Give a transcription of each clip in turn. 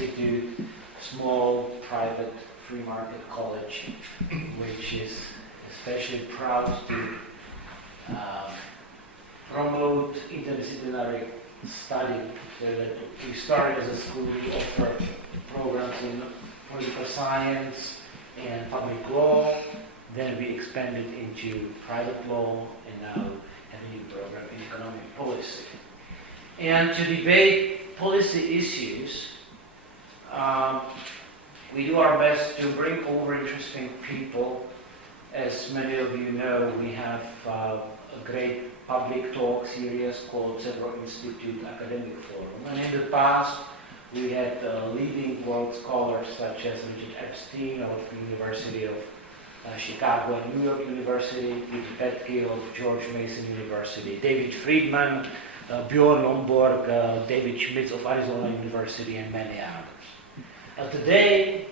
Institut, small private free market college, which is especially proud to promote interdisciplinary study. So that we started as a school to offer programs in political science and public law. Then we expanded into private law, and now have a new program in economic policy. And to debate policy issues, we do our best to bring over interesting people. As many of you know, we have a great public talk series called CEVRO Institut Academic Forum. And in the past, we had leading world scholars such as Richard Epstein of the University of Chicago and New York University, Peter Petke of George Mason University, David Friedman, Bjorn Lomborg, David Schmitz of Arizona University, and many others. Today,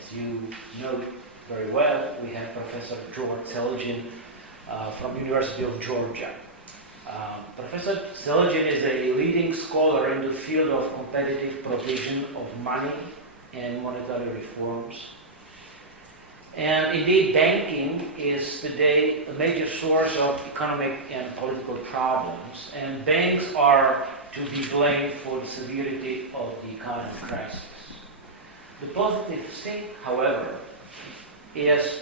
as you know very well, we have Professor George Selgin from University of Georgia. Professor Selgin is a leading scholar in the field of competitive provision of money and monetary reforms. And indeed, banking is today a major source of economic and political problems, and banks are to be blamed for the severity of the economic crisis. The positive thing, however, is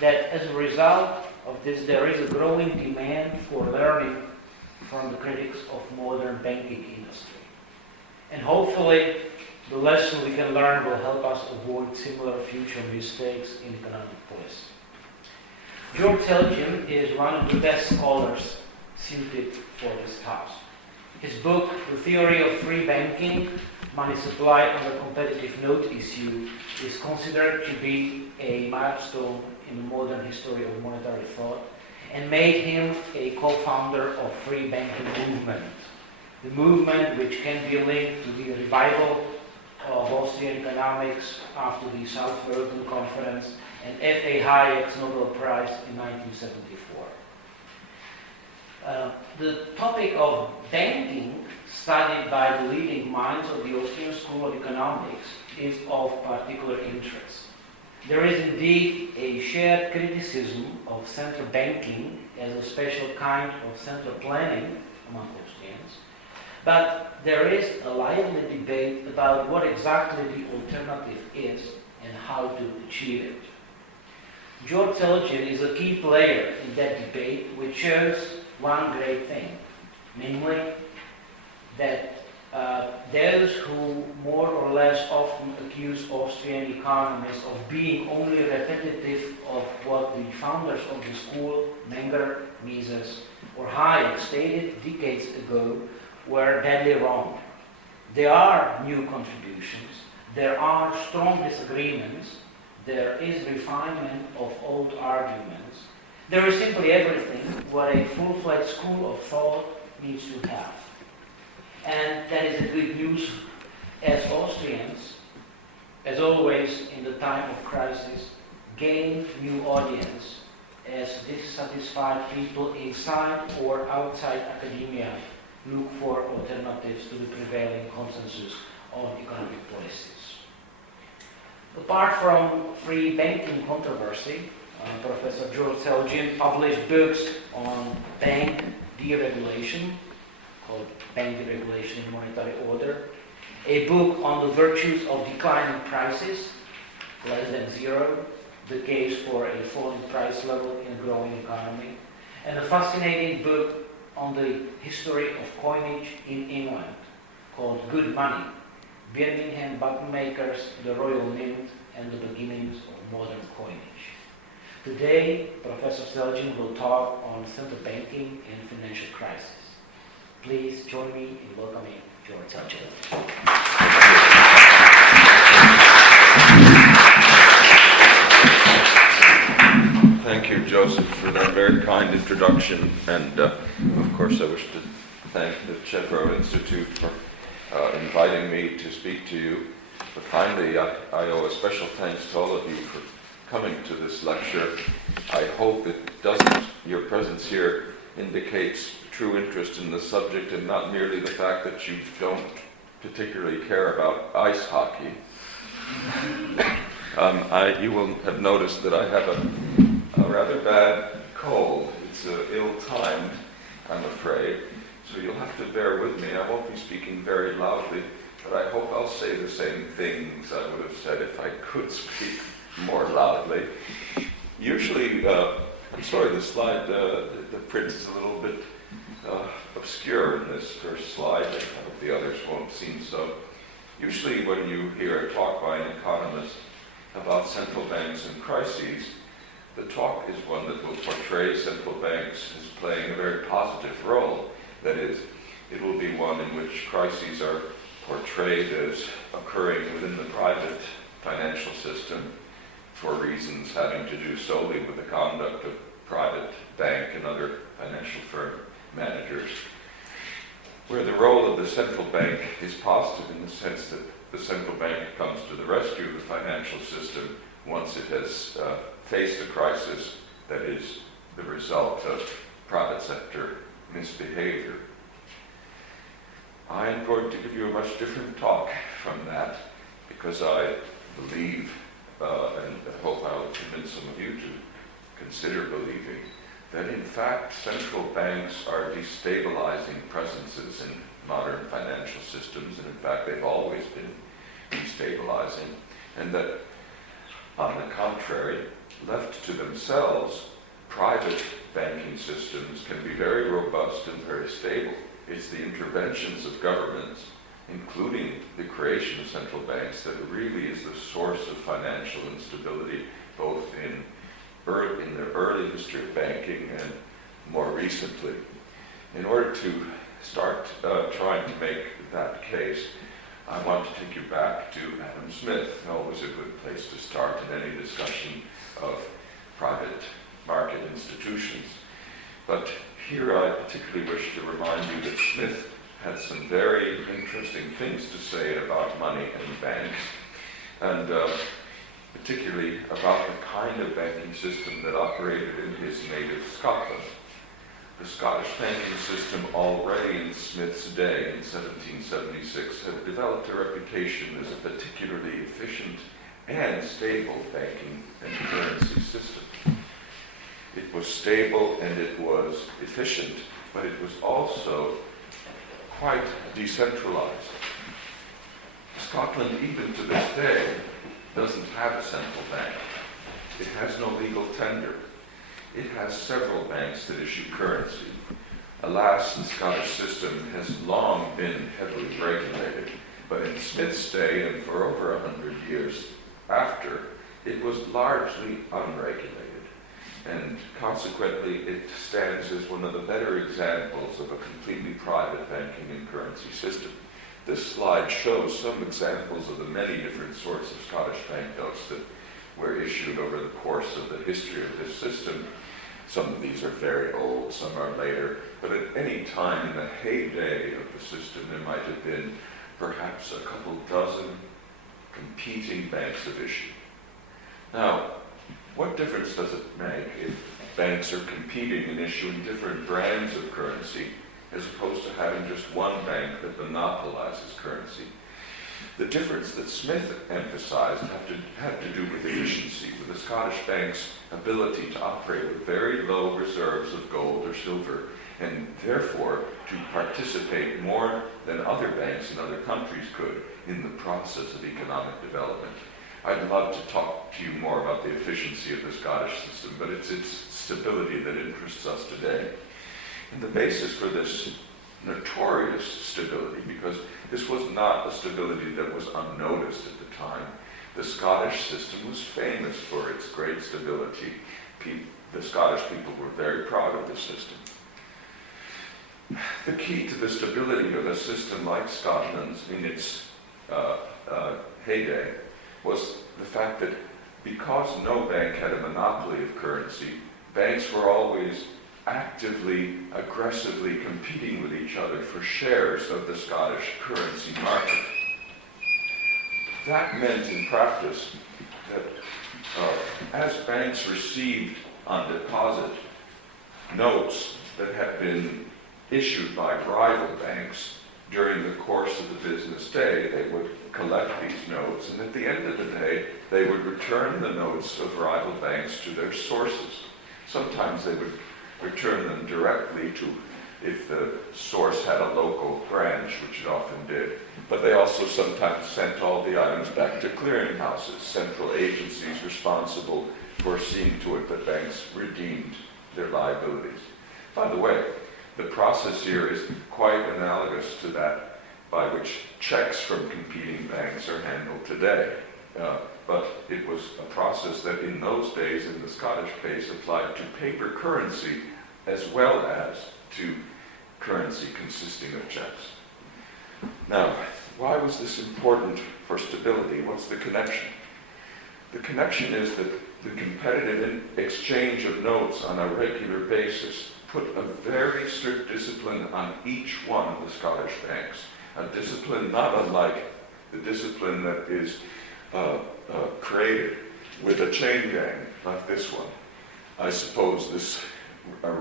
that as a result of this, there is a growing demand for learning from the critics of modern banking industry. And hopefully, the lesson we can learn will help us avoid similar future mistakes in economic policy. George Selgin is one of the best scholars suited for this task. His book, The Theory of Free Banking, Money Supply on the Competitive Note Issue, is considered to be a milestone in the modern history of monetary thought and made him a co-founder of free banking movement. The movement which can be linked to the revival of Austrian economics after the South Berlin Conference and F.A. Hayek's Nobel Prize in 1974. The topic of banking, studied by the leading minds of the Austrian School of Economics, is of particular interest. There is indeed a shared criticism of central banking as a special kind of central planning among Austrians, but there is a lively debate about what exactly the alternative is and how to achieve it. George Selgin is a key player in that debate, which shows one great thing, namely that those who more or less often accuse Austrian economists of being only repetitive of what the founders of the school, Menger, Mises, or Hayek stated decades ago, were badly wrong. There are new contributions, there are strong disagreements, there is refinement of old arguments. There is simply everything what a full-fledged school of thought needs to have. And that is a good news as Austrians, as always in the time of crisis, gain new audience as dissatisfied people inside or outside academia look for alternatives to the prevailing consensus on economic policies. Apart from free banking controversy, Professor George Selgin published books on bank deregulation, called Bank Deregulation in Monetary Order, a book on the virtues of declining prices, less than zero, the case for a falling price level in a growing economy, and a fascinating book on the history of coinage in England, called Good Money, Birmingham Button Makers, the Royal Mint, and the Beginnings of Modern Coinage. Today, Professor Selgin will talk on central banking and financial crisis. Please join me in welcoming George Selgin. Thank you, Joseph, for that very kind introduction. And of course, I wish to thank the CEVRO Institut for inviting me to speak to you. But finally, I owe a special thanks to all of you for coming to this lecture. I hope it doesn't, your presence here indicates true interest in the subject and not merely the fact that you don't particularly care about ice hockey. You will have noticed that I have a rather bad cold. It's ill-timed, I'm afraid, so you'll have to bear with me. I won't be speaking very loudly, but I hope I'll say the same things I would have said if I could speak more loudly. Usually, I'm sorry, the slide, the print is a little bit obscure in this first slide. I hope the others won't seem so. Usually when you hear a talk by an economist about central banks and crises, the talk is one that will portray central banks as playing a very positive role. That is, it will be one in which crises are portrayed as occurring within the private financial system for reasons having to do solely with the conduct of private bank and other financial firm managers, where the role of the central bank is positive in the sense that the central bank comes to the rescue of the financial system once it has faced a crisis that is the result of private sector misbehavior. I am going to give you a much different talk from that because I believe, and hope I'll convince some of you to consider believing, that in fact central banks are destabilizing presences in modern financial systems, and in fact they've always been destabilizing, and that on the contrary, left to themselves, private banking systems can be very robust and very stable. It's the interventions of governments, including the creation of central banks, that really is the source of financial instability, both in the early history of banking and more recently. In order to start trying to make that case, I want to take you back to Adam Smith, always a good place to start in any discussion of private market institutions. But here I particularly wish to remind you that Smith had some very interesting things to say about money and banks, and particularly about the kind of banking system that operated in his native Scotland. The Scottish banking system already in Smith's day, in 1776, had developed a reputation as a particularly efficient and stable banking and currency system. It was stable and it was efficient, but it was also quite decentralized. Scotland, even to this day, doesn't have a central bank. It has no legal tender. It has several banks that issue currency. Alas, the Scottish system has long been heavily regulated, but in Smith's day and for over 100 years after, it was largely unregulated. And consequently, it stands as one of the better examples of a completely private banking and currency system. This slide shows some examples of the many different sorts of Scottish banknotes that were issued over the course of the history of this system. Some of these are very old, some are later, but at any time in the heyday of the system, there might have been perhaps a couple dozen competing banks of issue. Now, what difference does it make if banks are competing and issuing different brands of currency as opposed to having just one bank that monopolizes currency? The difference that Smith emphasized had to do with efficiency, with the Scottish bank's ability to operate with very low reserves of gold or silver, and therefore to participate more than other banks in other countries could in the process of economic development. I'd love to talk to you more about the efficiency of the Scottish system, but it's its stability that interests us today. And the basis for this notorious stability, because this was not a stability that was unnoticed at the time. The Scottish system was famous for its great stability. The Scottish people were very proud of the system. The key to the stability of a system like Scotland's in its heyday was the fact that because no bank had a monopoly of currency, banks were always actively, aggressively competing with each other for shares of the Scottish currency market. That meant in practice that as banks received on deposit notes that had been issued by rival banks during the course of the business day, they would collect these notes, and at the end of the day, they would return the notes of rival banks to their sources. Sometimes they would return them directly to, if the source had a local branch, which it often did. But they also sometimes sent all the items back to clearinghouses, central agencies responsible for seeing to it that banks redeemed their liabilities. By the way, the process here is quite analogous to that by which checks from competing banks are handled today. But it was a process that in those days, in the Scottish case, applied to paper currency as well as to currency consisting of checks. Now, why was this important for stability? What's the connection? The connection is that the competitive exchange of notes on a regular basis put a very strict discipline on each one of the Scottish banks. A discipline not unlike the discipline that is created with a chain gang like this one. I suppose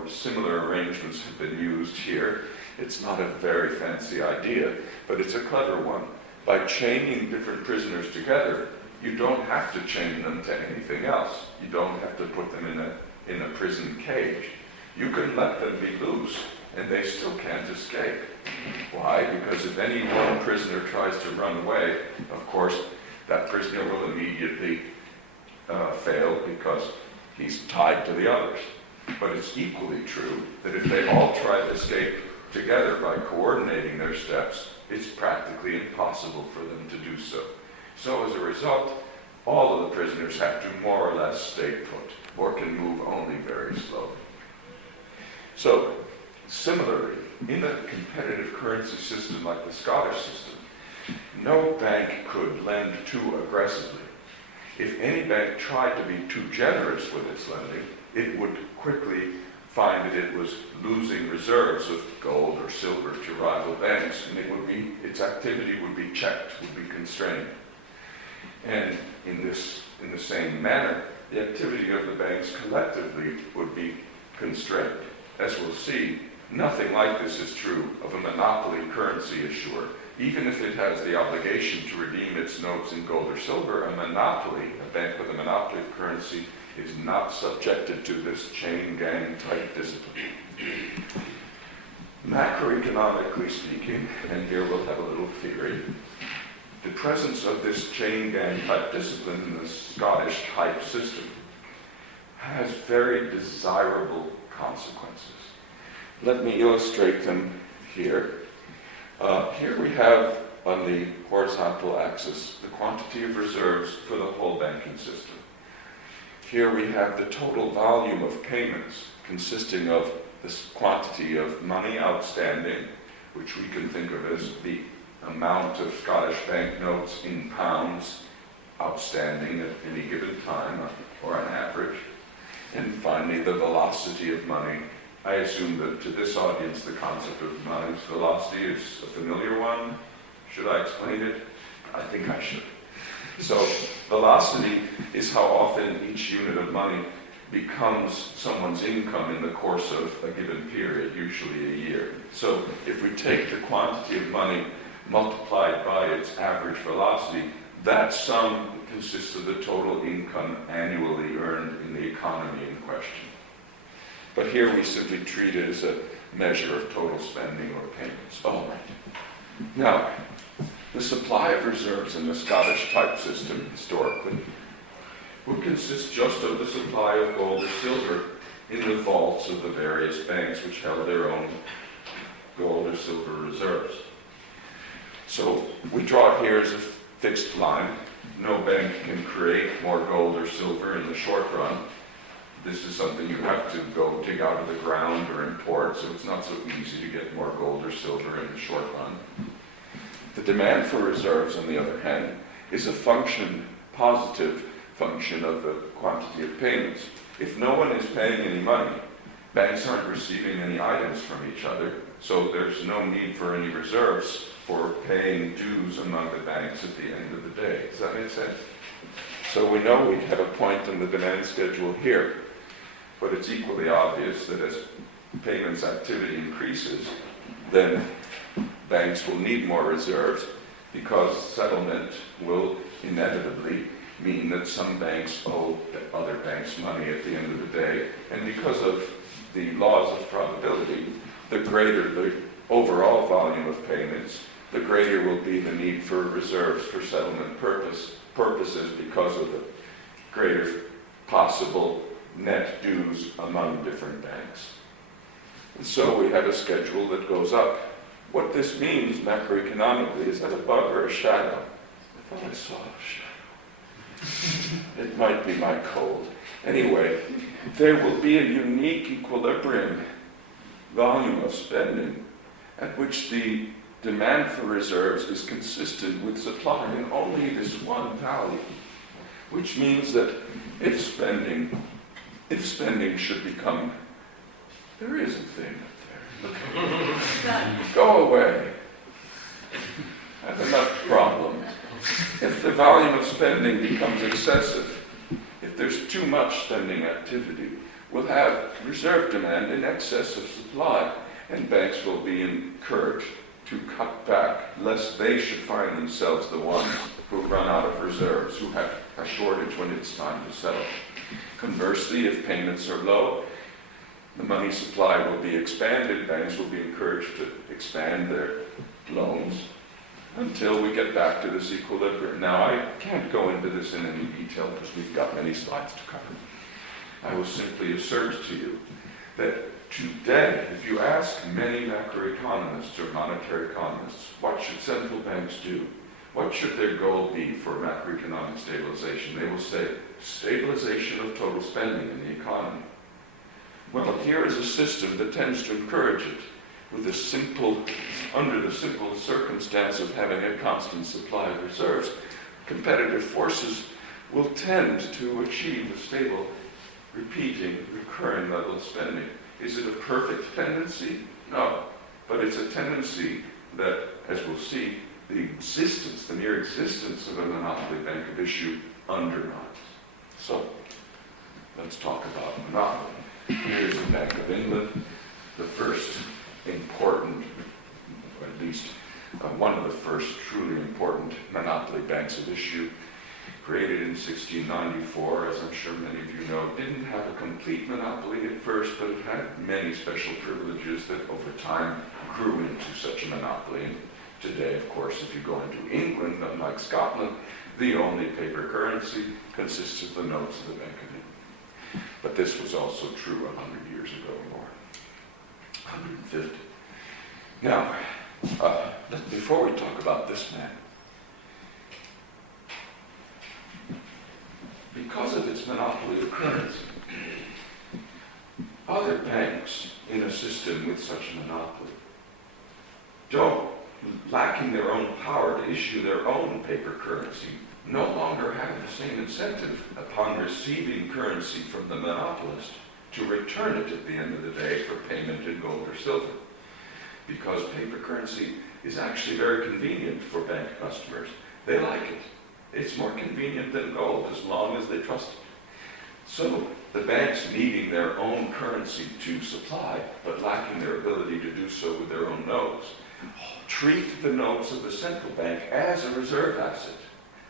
similar arrangements have been used here. It's not a very fancy idea, but it's a clever one. By chaining different prisoners together, you don't have to chain them to anything else. You don't have to put them in a prison cage. You can let them be loose, and they still can't escape. Why? Because if any one prisoner tries to run away, of course, that prisoner will immediately fail because he's tied to the others. But it's equally true that if they all try to escape together by coordinating their steps, it's practically impossible for them to do so. So as a result, all of the prisoners have to more or less stay put, or can move only very slowly. So, similarly, in a competitive currency system like the Scottish system, no bank could lend too aggressively. If any bank tried to be too generous with its lending, it would quickly find that it was losing reserves of gold or silver to rival banks, and its activity would be checked, would be constrained. And in the same manner, the activity of the banks collectively would be constrained. As we'll see, nothing like this is true of a monopoly currency issuer. Even if it has the obligation to redeem its notes in gold or silver, a bank with a monopoly of currency, is not subjected to this chain gang type discipline. Macroeconomically speaking, and here we'll have a little theory, the presence of this chain gang type discipline in the Scottish type system has very desirable consequences. Let me illustrate them here. Here we have on the horizontal axis the quantity of reserves for the whole banking system. Here we have the total volume of payments consisting of this quantity of money outstanding, which we can think of as the amount of Scottish banknotes in pounds outstanding at any given time, or on average. And finally, the velocity of money. I assume that to this audience, the concept of money's velocity is a familiar one. Should I explain it? I think I should. So, velocity is how often each unit of money becomes someone's income in the course of a given period, usually a year. So, if we take the quantity of money multiplied by its average velocity, that sum consists of the total income annually earned in the economy in question. But here we simply treat it as a measure of total spending or payments. All right. Now, the supply of reserves in the Scottish type system historically would consist just of the supply of gold or silver in the vaults of the various banks which held their own gold or silver reserves. So we draw it here as a fixed line. No bank can create more gold or silver in the short run. This is something you have to go dig out of the ground or import, so it's not so easy to get more gold or silver in the short run. The demand for reserves, on the other hand, is a positive function of the quantity of payments. If no one is paying any money, banks aren't receiving any items from each other, so there's no need for any reserves for paying dues among the banks at the end of the day. Does that make sense? So we know we have a point on the demand schedule here, but it's equally obvious that as payments activity increases, then banks will need more reserves because settlement will inevitably mean that some banks owe other banks money at the end of the day. And because of the laws of probability, the greater the overall volume of payments, the greater will be the need for reserves for settlement purposes because of the greater possible net dues among different banks. And so we have a schedule that goes up. What this means macroeconomically is that a bug or a shadow. I thought I saw a shadow. It might be my cold. Anyway, there will be a unique equilibrium volume of spending at which the demand for reserves is consistent with supply in only this one value, which means that if spending should become, there is a thing up there. Go away. I have enough problems. If the volume of spending becomes excessive, if there's too much spending activity, we'll have reserve demand in excess of supply, and banks will be encouraged to cut back, lest they should find themselves the ones who run out of reserves, who have a shortage when it's time to settle. Conversely, if payments are low, the money supply will be expanded. Banks will be encouraged to expand their loans until we get back to this equilibrium. Now, I can't go into this in any detail because we've got many slides to cover. I will simply assert to you that today, if you ask many macroeconomists or monetary economists, what should central banks do? What should their goal be for macroeconomic stabilization? They will say, stabilization of total spending in the economy. Well, here is a system that tends to encourage it, with under the simple circumstance of having a constant supply of reserves. Competitive forces will tend to achieve a stable, repeating, recurring level of spending. Is it a perfect tendency? No. But it's a tendency that, as we'll see, the mere existence of a monopoly bank of issue undermines. So, let's talk about monopoly. Here's the Bank of England, the first important, or at least one of the first truly important monopoly banks of issue, created in 1694, as I'm sure many of you know. Didn't have a complete monopoly at first, but it had many special privileges that over time grew into such a monopoly. And today, of course, if you go into England, unlike Scotland, the only paper currency consists of the notes of the Bank of England. But this was also true 100 years ago or more, 150. Now, before we talk about this man, because of its monopoly of currency, other banks in a system with such a monopoly lacking their own power to issue their own paper currency, no longer have the same incentive upon receiving currency from the monopolist to return it at the end of the day for payment in gold or silver. Because paper currency is actually very convenient for bank customers. They like it. It's more convenient than gold as long as they trust it. So the banks needing their own currency to supply, but lacking their ability to do so with their own notes, treat the notes of the central bank as a reserve asset,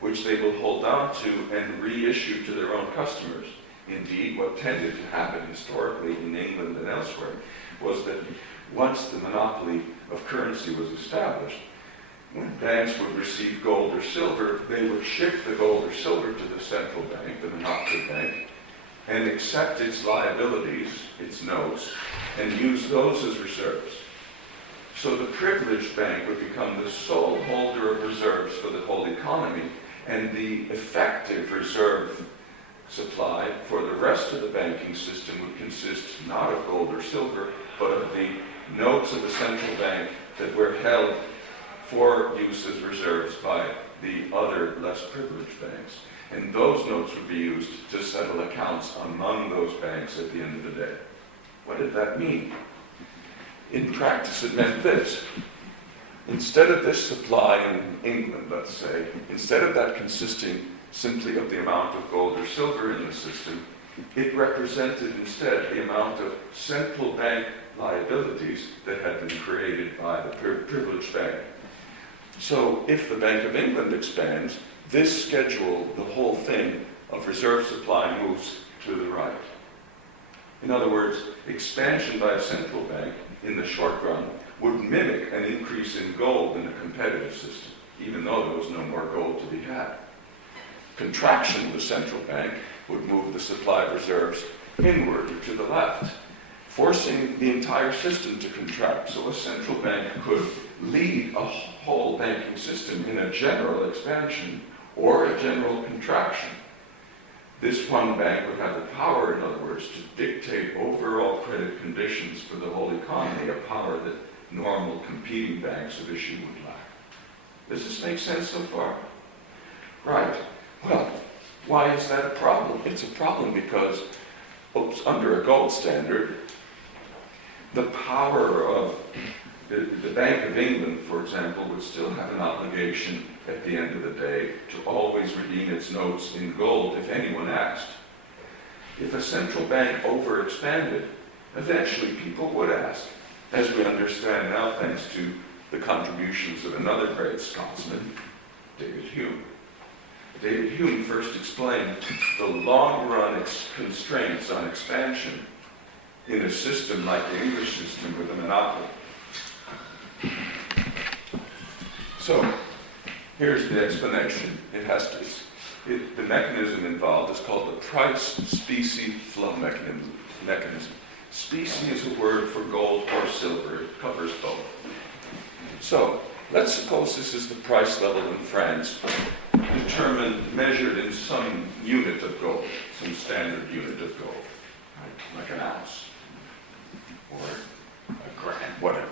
which they will hold on to and reissue to their own customers. Indeed, what tended to happen historically in England and elsewhere was that once the monopoly of currency was established, when banks would receive gold or silver, they would ship the gold or silver to the central bank, the monopoly bank, and accept its liabilities, its notes, and use those as reserves. So the privileged bank would become the sole holder of reserves for the whole economy, and the effective reserve supply for the rest of the banking system would consist not of gold or silver, but of the notes of the central bank that were held for use as reserves by the other less privileged banks. And those notes would be used to settle accounts among those banks at the end of the day. What did that mean? In practice, it meant this. Instead of this supply in England, let's say, instead of that consisting simply of the amount of gold or silver in the system, it represented instead the amount of central bank liabilities that had been created by the privileged bank. So if the Bank of England expands, this schedule, the whole thing of reserve supply, moves to the right. In other words, expansion by a central bank in the short run would mimic an increase in gold in a competitive system, even though there was no more gold to be had. Contraction of the central bank would move the supply of reserves inward or to the left, forcing the entire system to contract. So a central bank could lead a whole banking system in a general expansion or a general contraction. This one bank would have the power, in other words, to dictate overall credit conditions for the whole economy, a power that normal competing banks of issue would lack. Does this make sense so far? Right. Well, why is that a problem? It's a problem because under a gold standard, the power of the Bank of England, for example, would still have an obligation at the end of the day to always redeem its notes in gold if anyone asked. If a central bank overexpanded, eventually people would ask, as we understand now thanks to the contributions of another great Scotsman, David Hume. David Hume first explained the long-run constraints on expansion in a system like the English system with a monopoly. So, here's the explanation. The mechanism involved is called the price-specie flow mechanism. Specie is a word for gold or silver. It covers both. So, let's suppose this is the price level in France, measured in some unit of gold, some standard unit of gold, right? Like an ounce or a gram, whatever.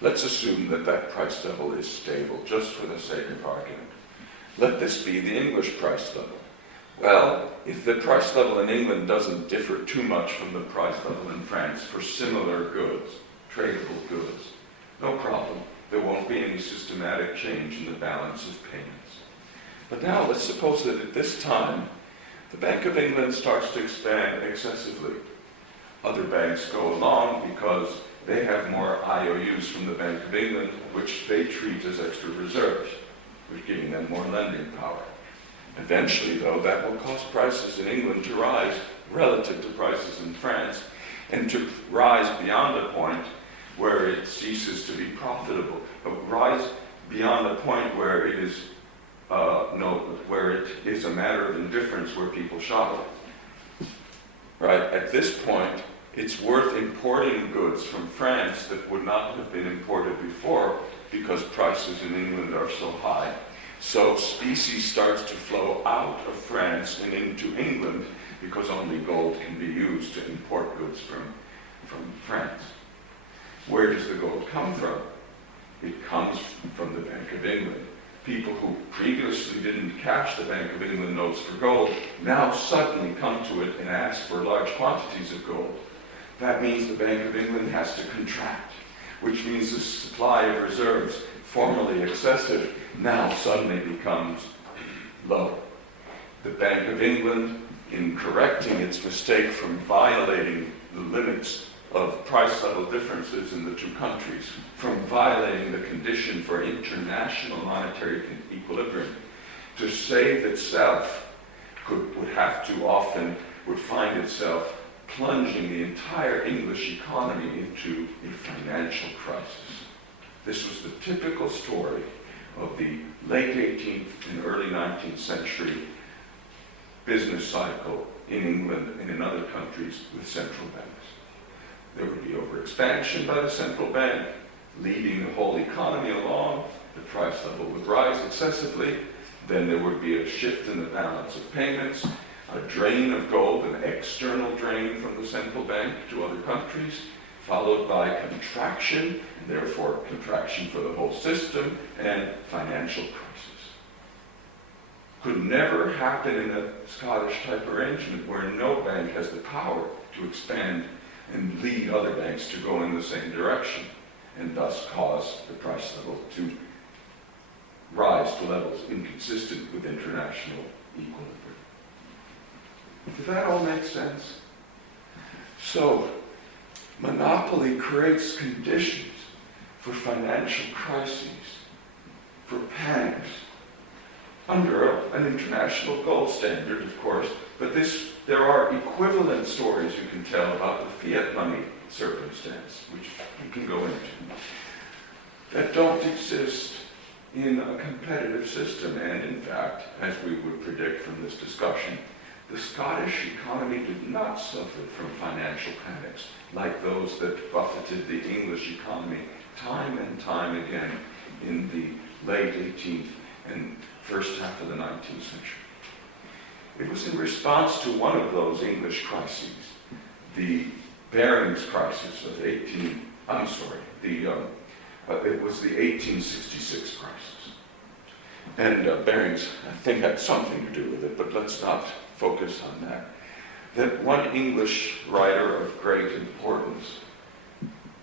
Let's assume that that price level is stable, just for the sake of argument. Let this be the English price level. Well, if the price level in England doesn't differ too much from the price level in France for similar goods, tradable goods, no problem. There won't be any systematic change in the balance of payments. But now let's suppose that at this time, the Bank of England starts to expand excessively. Other banks go along because they have more IOUs from the Bank of England, which they treat as extra reserves, which giving them more lending power. Eventually, though, that will cause prices in England to rise relative to prices in France, and to rise beyond a point where it ceases to be profitable, rise beyond a point where it is where it is a matter of indifference where people shop it. Right? At this point, it's worth importing goods from France that would not have been imported before because prices in England are so high. So specie starts to flow out of France and into England because only gold can be used to import goods from France. Where does the gold come from? It comes from the Bank of England. People who previously didn't cash the Bank of England notes for gold now suddenly come to it and ask for large quantities of gold. That means the Bank of England has to contract, which means the supply of reserves, formerly excessive, now suddenly becomes low. The Bank of England, in correcting its mistake from violating the limits of price level differences in the two countries, from violating the condition for international monetary equilibrium, to save itself would find itself plunging the entire English economy into a financial crisis. This was the typical story of the late 18th and early 19th century business cycle in England and in other countries with central banks. There would be overexpansion by the central bank, leading the whole economy along. The price level would rise excessively. Then there would be a shift in the balance of payments, a drain of gold, an external drain from the central bank to other countries, followed by contraction, and therefore contraction for the whole system, and financial crisis. Could never happen in a Scottish-type arrangement where no bank has the power to expand and lead other banks to go in the same direction, and thus cause the price level to rise to levels inconsistent with international equilibrium. Does that all make sense? So, Monopoly creates conditions for financial crises, for panics, under an international gold standard, of course, but there are equivalent stories you can tell about the fiat money circumstance, which we can go into, that don't exist in a competitive system. And in fact, as we would predict from this discussion, the Scottish economy did not suffer from financial panics like those that buffeted the English economy time and time again in the late 18th and first half of the 19th century. It was in response to one of those English crises, the Barings crisis of it was the 1866 crisis. And Barings, I think, had something to do with it, but let's not focus on that. That one English writer of great importance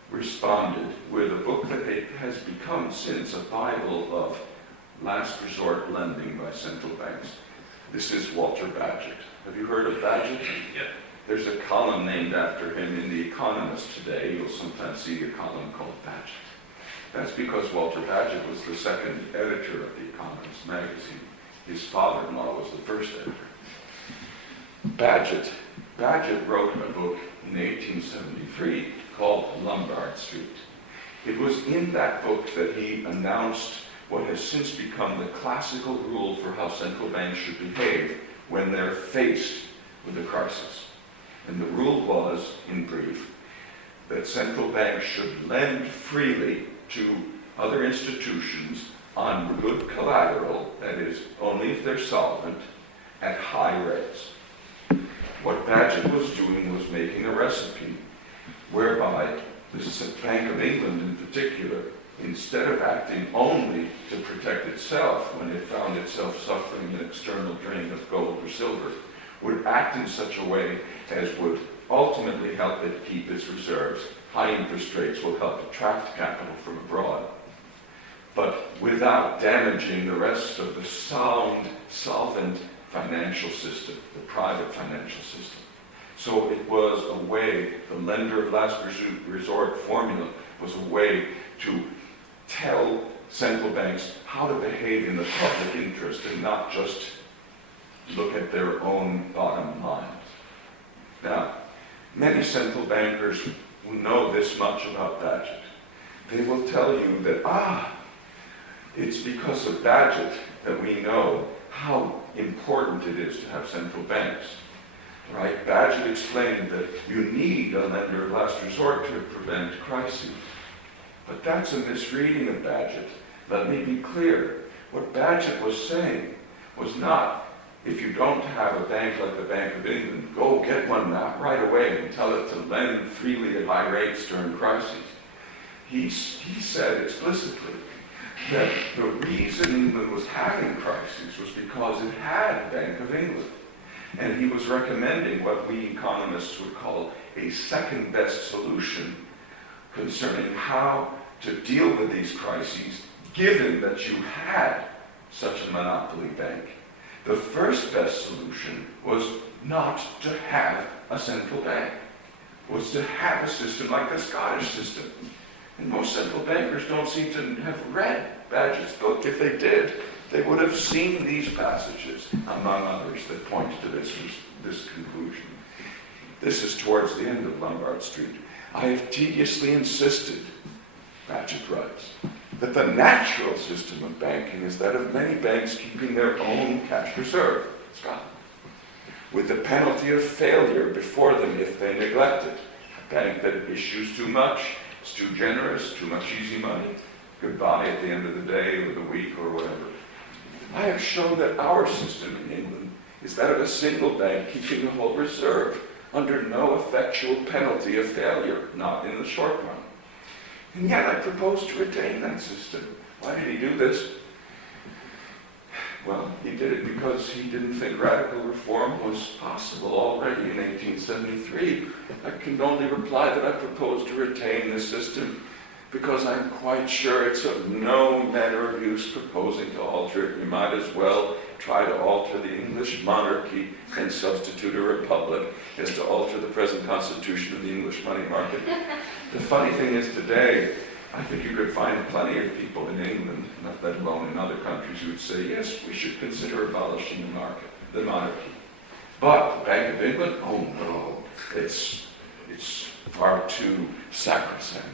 responded with a book that has become since a Bible of last resort lending by central banks. This is Walter Bagehot. Have you heard of Bagehot? Yeah. There's a column named after him in The Economist today. You'll sometimes see a column called Bagehot. That's because Walter Bagehot was the second editor of The Economist magazine. His father-in-law was the first editor. Bagehot wrote a book in 1873 called Lombard Street. It was in that book that he announced what has since become the classical rule for how central banks should behave when they're faced with a crisis. And the rule was, in brief, that central banks should lend freely to other institutions on good collateral, that is, only if they're solvent, at high rates. What Bagehot was doing was making a recipe whereby the Bank of England in particular, instead of acting only to protect itself when it found itself suffering an external drain of gold or silver, would act in such a way as would ultimately help it keep its reserves. High interest rates will help attract capital from abroad, but without damaging the rest of the sound, solvent financial system, the private financial system. So it was a way, the lender of last resort formula was a way to tell central banks how to behave in the public interest and not just look at their own bottom lines. Now, many central bankers who know this much about Bagehot, they will tell you that, it's because of Bagehot that we know how important it is to have central banks. Right? Bagehot explained that you need a lender of last resort to prevent crises. But that's a misreading of Bagehot. Let me be clear. What Bagehot was saying was not, if you don't have a bank like the Bank of England, go get one right away and tell it to lend freely at high rates during crises. He said explicitly that the reason England was having crises was because it had a Bank of England. And he was recommending what we economists would call a second best solution concerning how to deal with these crises, given that you had such a monopoly bank. The first best solution was not to have a central bank, was to have a system like the Scottish system. And most central bankers don't seem to have read Bagehot's book. If they did, they would have seen these passages, among others, that point to this conclusion. This is towards the end of Lombard Street. I have tediously insisted, Bagehot writes, that the natural system of banking is that of many banks keeping their own cash reserve, Scotland, with the penalty of failure before them if they neglect it. A bank that issues too much, is too generous, too much easy money, goodbye at the end of the day or the week or whatever. I have shown that our system in England is that of a single bank keeping the whole reserve under no effectual penalty of failure, not in the short run. And yet I propose to retain that system. Why did he do this? Well, he did it because he didn't think radical reform was possible already in 1873. I can only reply that I propose to retain this system because I'm quite sure it's of no manner of use proposing to alter it. We might as well try to alter the English monarchy and substitute a republic as to alter the present constitution of the English money market. The funny thing is today, I think you could find plenty of people in England, not let alone in other countries, who would say, yes, we should consider abolishing the monarchy. But the Bank of England, oh no, it's far too sacrosanct.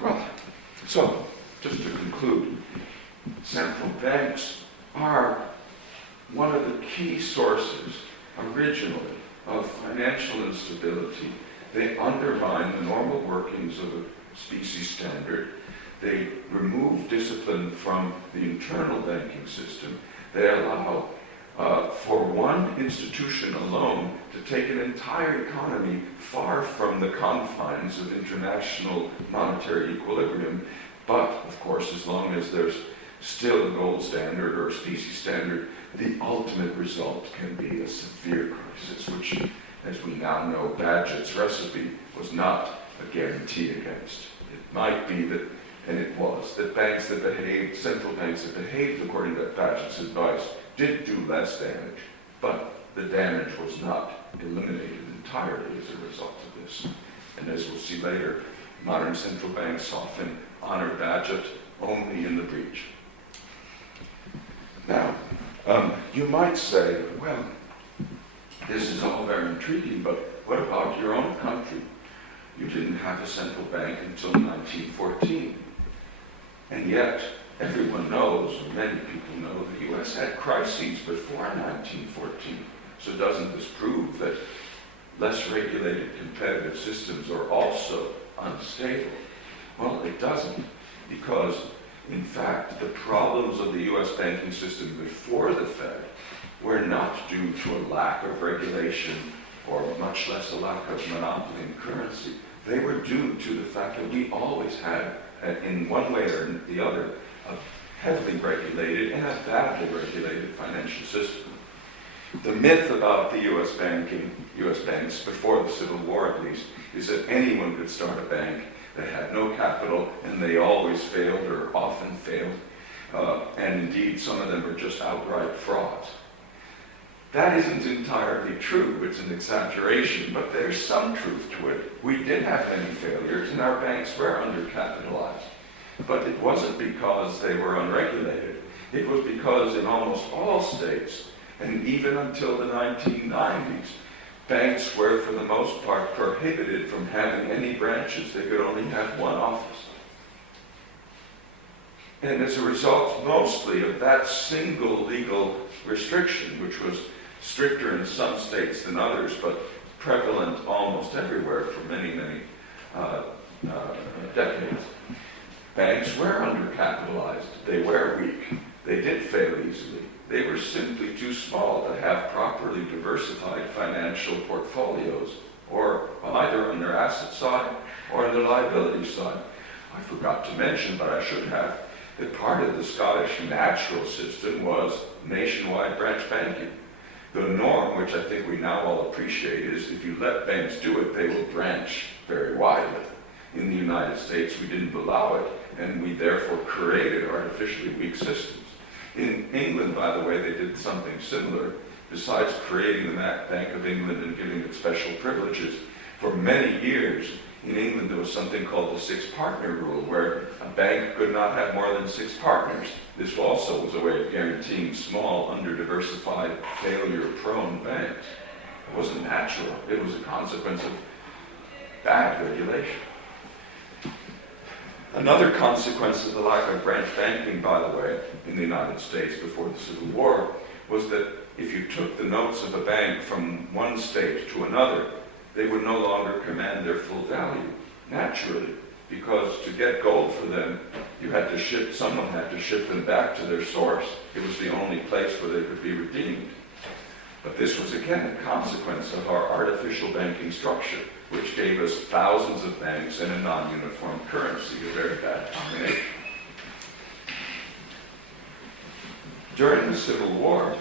Well, so, just to conclude, central banks are one of the key sources, originally, of financial instability. They undermine the normal workings of a specie standard. They remove discipline from the internal banking system. They allow for one institution alone to take an entire economy far from the confines of international monetary equilibrium. But, of course, as long as there's still a gold standard or a specie standard, the ultimate result can be a severe crisis, which, as we now know, Bagehot's recipe was not a guarantee against. It might be that, and it was, that banks that behaved, central banks that behaved according to Bagehot's advice, did do less damage, but the damage was not eliminated entirely as a result of this. And as we'll see later, modern central banks often honor Bagehot only in the breach. Now, you might say, well, this is all very intriguing, but what about your own country? You didn't have a central bank until 1914. And yet, everyone knows, or many people know, the U.S. had crises before 1914. So doesn't this prove that less regulated competitive systems are also unstable? Well, it doesn't, because, in fact, the problems of the U.S. banking system before the Fed were not due to a lack of regulation or much less a lack of monopoly in currency. They were due to the fact that we always had, in one way or the other, a heavily regulated and a badly regulated financial system. The myth about the U.S. banks, before the Civil War at least, is that anyone could start a bank that had no capital and they always failed or often failed. And indeed, some of them were just outright frauds. That isn't entirely true. It's an exaggeration, but there's some truth to it. We did have many failures, and our banks were undercapitalized. But it wasn't because they were unregulated. It was because in almost all states, and even until the 1990s, banks were, for the most part, prohibited from having any branches. They could only have one office. And as a result, mostly of that single legal restriction, which was stricter in some states than others, but prevalent almost everywhere for many, many decades, banks were undercapitalized. They were weak. They did fail easily. They were simply too small to have properly diversified financial portfolios, or either on their asset side or on the liability side. I forgot to mention, but I should have, that part of the Scottish natural system was nationwide branch banking. The norm, which I think we now all appreciate, is if you let banks do it, they will branch very widely. In the United States, we didn't allow it, and we therefore created artificially weak systems. In England, by the way, they did something similar. Besides creating the Bank of England and giving it special privileges, for many years in England there was something called the six-partner rule, where a bank could not have more than 6 partners. This also was a way of guaranteeing small, under-diversified, failure-prone banks. It wasn't natural. It was a consequence of bad regulation. Another consequence of the lack of branch banking, by the way, in the United States before the Civil War, was that if you took the notes of a bank from one state to another, they would no longer command their full value, naturally, because to get gold for them, someone had to ship them back to their source. It was the only place where they could be redeemed. But this was, again, a consequence of our artificial banking structure, which gave us thousands of banks and a non-uniform currency, a very bad combination. During the Civil War,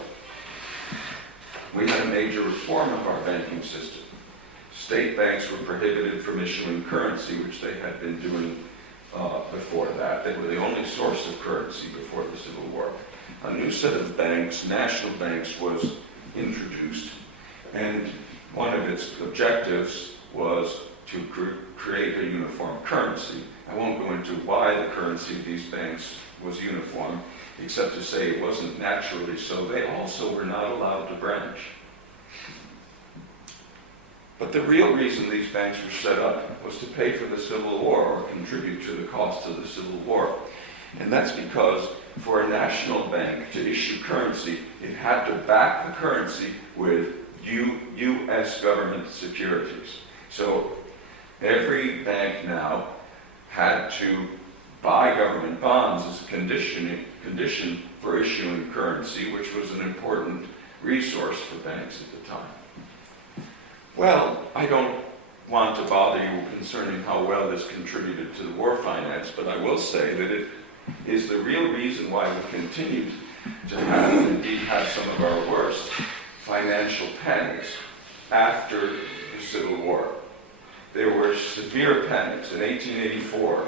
we had a major reform of our banking system. State banks were prohibited from issuing currency, which they had been doing before that. They were the only source of currency before the Civil War. A new set of banks, national banks, was introduced, and one of its objectives was to create a uniform currency. I won't go into why the currency of these banks was uniform, except to say it wasn't naturally so. They also were not allowed to branch. But the real reason these banks were set up was to pay for the Civil War or contribute to the cost of the Civil War. And that's because for a national bank to issue currency, it had to back the currency with U.S. government securities. So every bank now had to buy government bonds as a condition for issuing currency, which was an important resource for banks at the time. Well, I don't want to bother you concerning how well this contributed to the war finance, but I will say that it is the real reason why we continued to have, indeed have some of our worst financial panics after the Civil War. There were severe panics in 1884,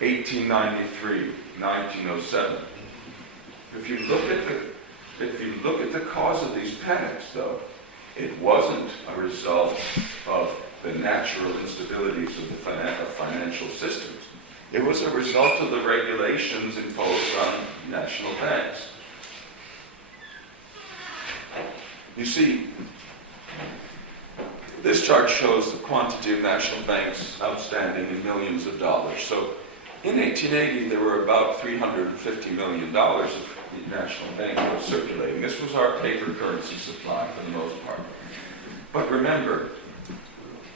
1893, 1907. If you look at the cause of these panics, though, it wasn't a result of the natural instabilities of the financial systems. It was a result of the regulations imposed on national banks. You see, this chart shows the quantity of national banks outstanding in millions of dollars. So in 1880, there were about $350 million of national bank notes circulating. This was our paper currency supply for the most part. But remember,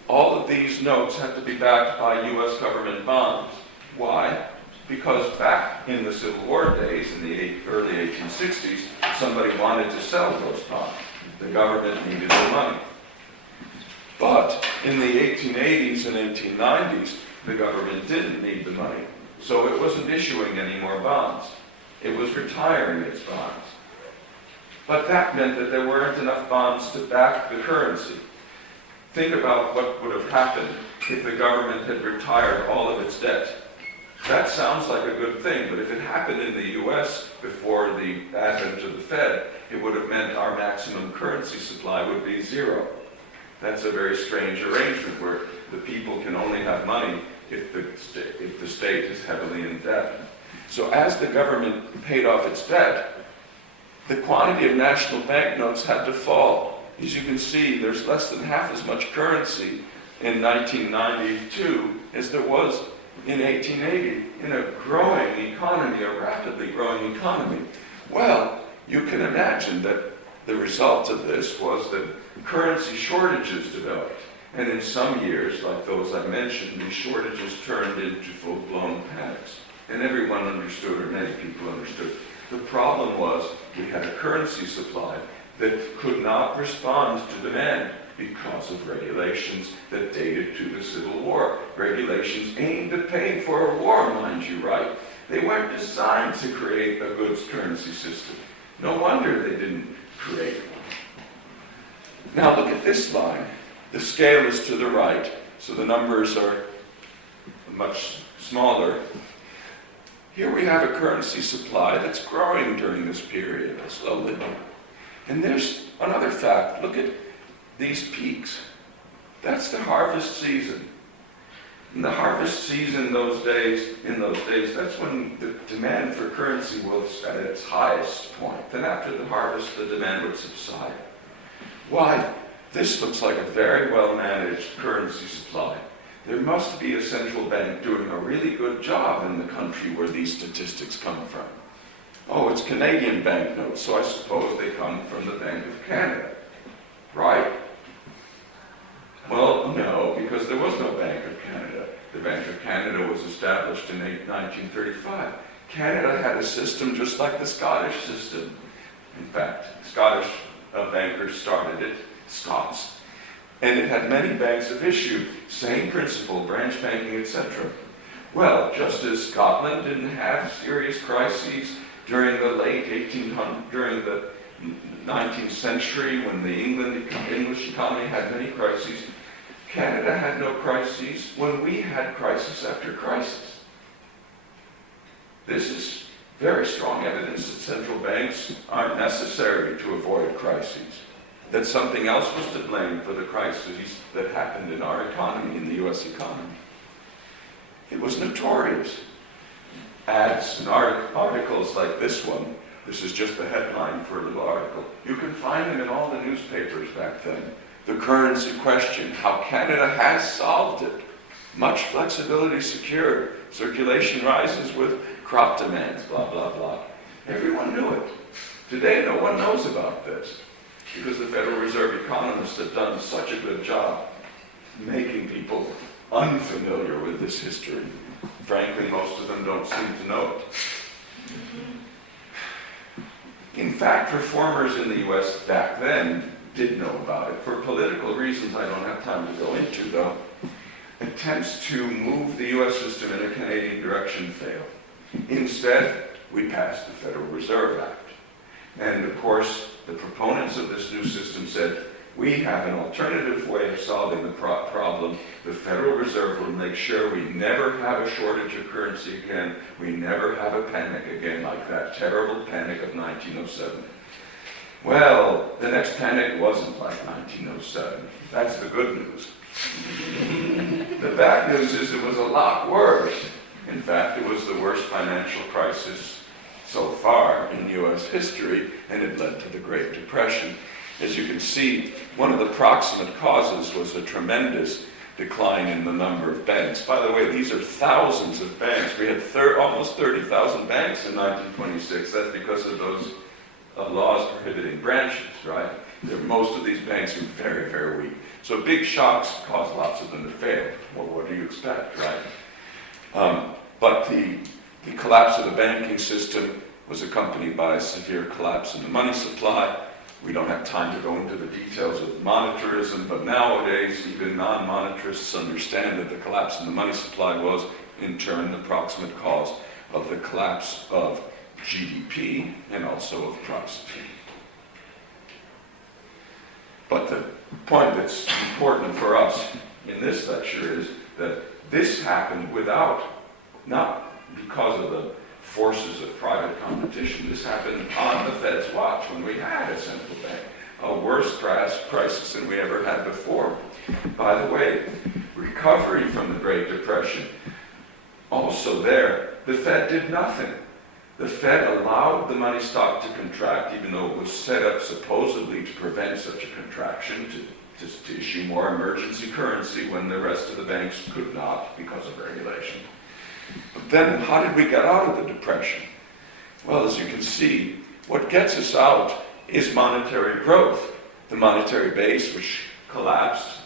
all of these notes had to be backed by U.S. government bonds. Why? Because back in the Civil War days, in the early 1860s, somebody wanted to sell those bonds. The government needed the money. But in the 1880s and 1890s, the government didn't need the money, so it wasn't issuing any more bonds. It was retiring its bonds. But that meant that there weren't enough bonds to back the currency. Think about what would have happened if the government had retired all of its debt. That sounds like a good thing, but if it happened in the U.S. before the advent of the Fed, it would have meant our maximum currency supply would be zero. That's a very strange arrangement where the people can only have money if the state is heavily in debt. So as the government paid off its debt, the quantity of national banknotes had to fall. As you can see, there's less than half as much currency in 1992 as there was in 1880 in a growing economy, a rapidly growing economy. Well, you can imagine that the result of this was that currency shortages developed. And in some years, like those I mentioned, these shortages turned into full-blown panics. And everyone understood, or many people understood. The problem was we had a currency supply that could not respond to demand because of regulations that dated to the Civil War. Regulations aimed at paying for a war, mind you, right? They weren't designed to create a goods currency system. No wonder they didn't create one. Now look at this line. The scale is to the right, so the numbers are much smaller. Here we have a currency supply that's growing during this period, slowly. And there's another fact. Look at these peaks. That's the harvest season. In the harvest season in those days, that's when the demand for currency was at its highest point. Then after the harvest, the demand would subside. Why? This looks like a very well-managed currency supply. There must be a central bank doing a really good job in the country where these statistics come from. Oh, it's Canadian banknotes, so I suppose they come from the Bank of Canada. Right? Well, no, because there was no Bank of Canada. The Bank of Canada was established in 1935. Canada had a system just like the Scottish system. In fact, Scottish bankers started it, Scots. And it had many banks of issue, same principle, branch banking, etc. Well, just as Scotland didn't have serious crises during the late 1800s, during the 19th century, when the English economy had many crises, Canada had no crises when we had crisis after crisis. This is very strong evidence that central banks aren't necessary to avoid crises, that something else was to blame for the crises that happened in our economy, in the U.S. economy. It was notorious. Ads and articles like this one, this is just the headline for a little article. You can find them in all the newspapers back then. The currency question, how Canada has solved it. Much flexibility secured. Circulation rises with crop demands, blah, blah, blah. Everyone knew it. Today, no one knows about this because the Federal Reserve economists have done such a good job making people unfamiliar with this history. Frankly, most of them don't seem to know it. In fact, reformers in the U.S. back then did know about it. For political reasons I don't have time to go into, though, attempts to move the U.S. system in a Canadian direction failed. Instead, we passed the Federal Reserve Act. And of course, the proponents of this new system said, we have an alternative way of solving the problem. The Federal Reserve will make sure we never have a shortage of currency again. We never have a panic again like that terrible panic of 1907. Well, the next panic wasn't like 1907. That's the good news. The bad news is it was a lot worse. In fact, it was the worst financial crisis so far in U.S. history, and it led to the Great Depression. As you can see, one of the proximate causes was a tremendous decline in the number of banks. By the way, these are thousands of banks. We had almost 30,000 banks in 1926. That's because of those laws prohibiting branches, right? Most of these banks were very, very weak. So big shocks caused lots of them to fail. Well, what do you expect, right? But the collapse of the banking system was accompanied by a severe collapse in the money supply. We don't have time to go into the details of monetarism, but nowadays even non-monetarists understand that the collapse in the money supply was, in turn, the proximate cause of the collapse of GDP and also of prices. But the point that's important for us in this lecture is that this happened not because of the forces of private competition. This happened on the Fed's watch when we had a central bank, a worse crisis than we ever had before. By the way, recovery from the Great Depression, also there, the Fed did nothing. The Fed allowed the money stock to contract, even though it was set up supposedly to prevent such a contraction, to issue more emergency currency when the rest of the banks could not because of regulation. But then, how did we get out of the Depression? Well, as you can see, what gets us out is monetary growth. The monetary base, which collapsed,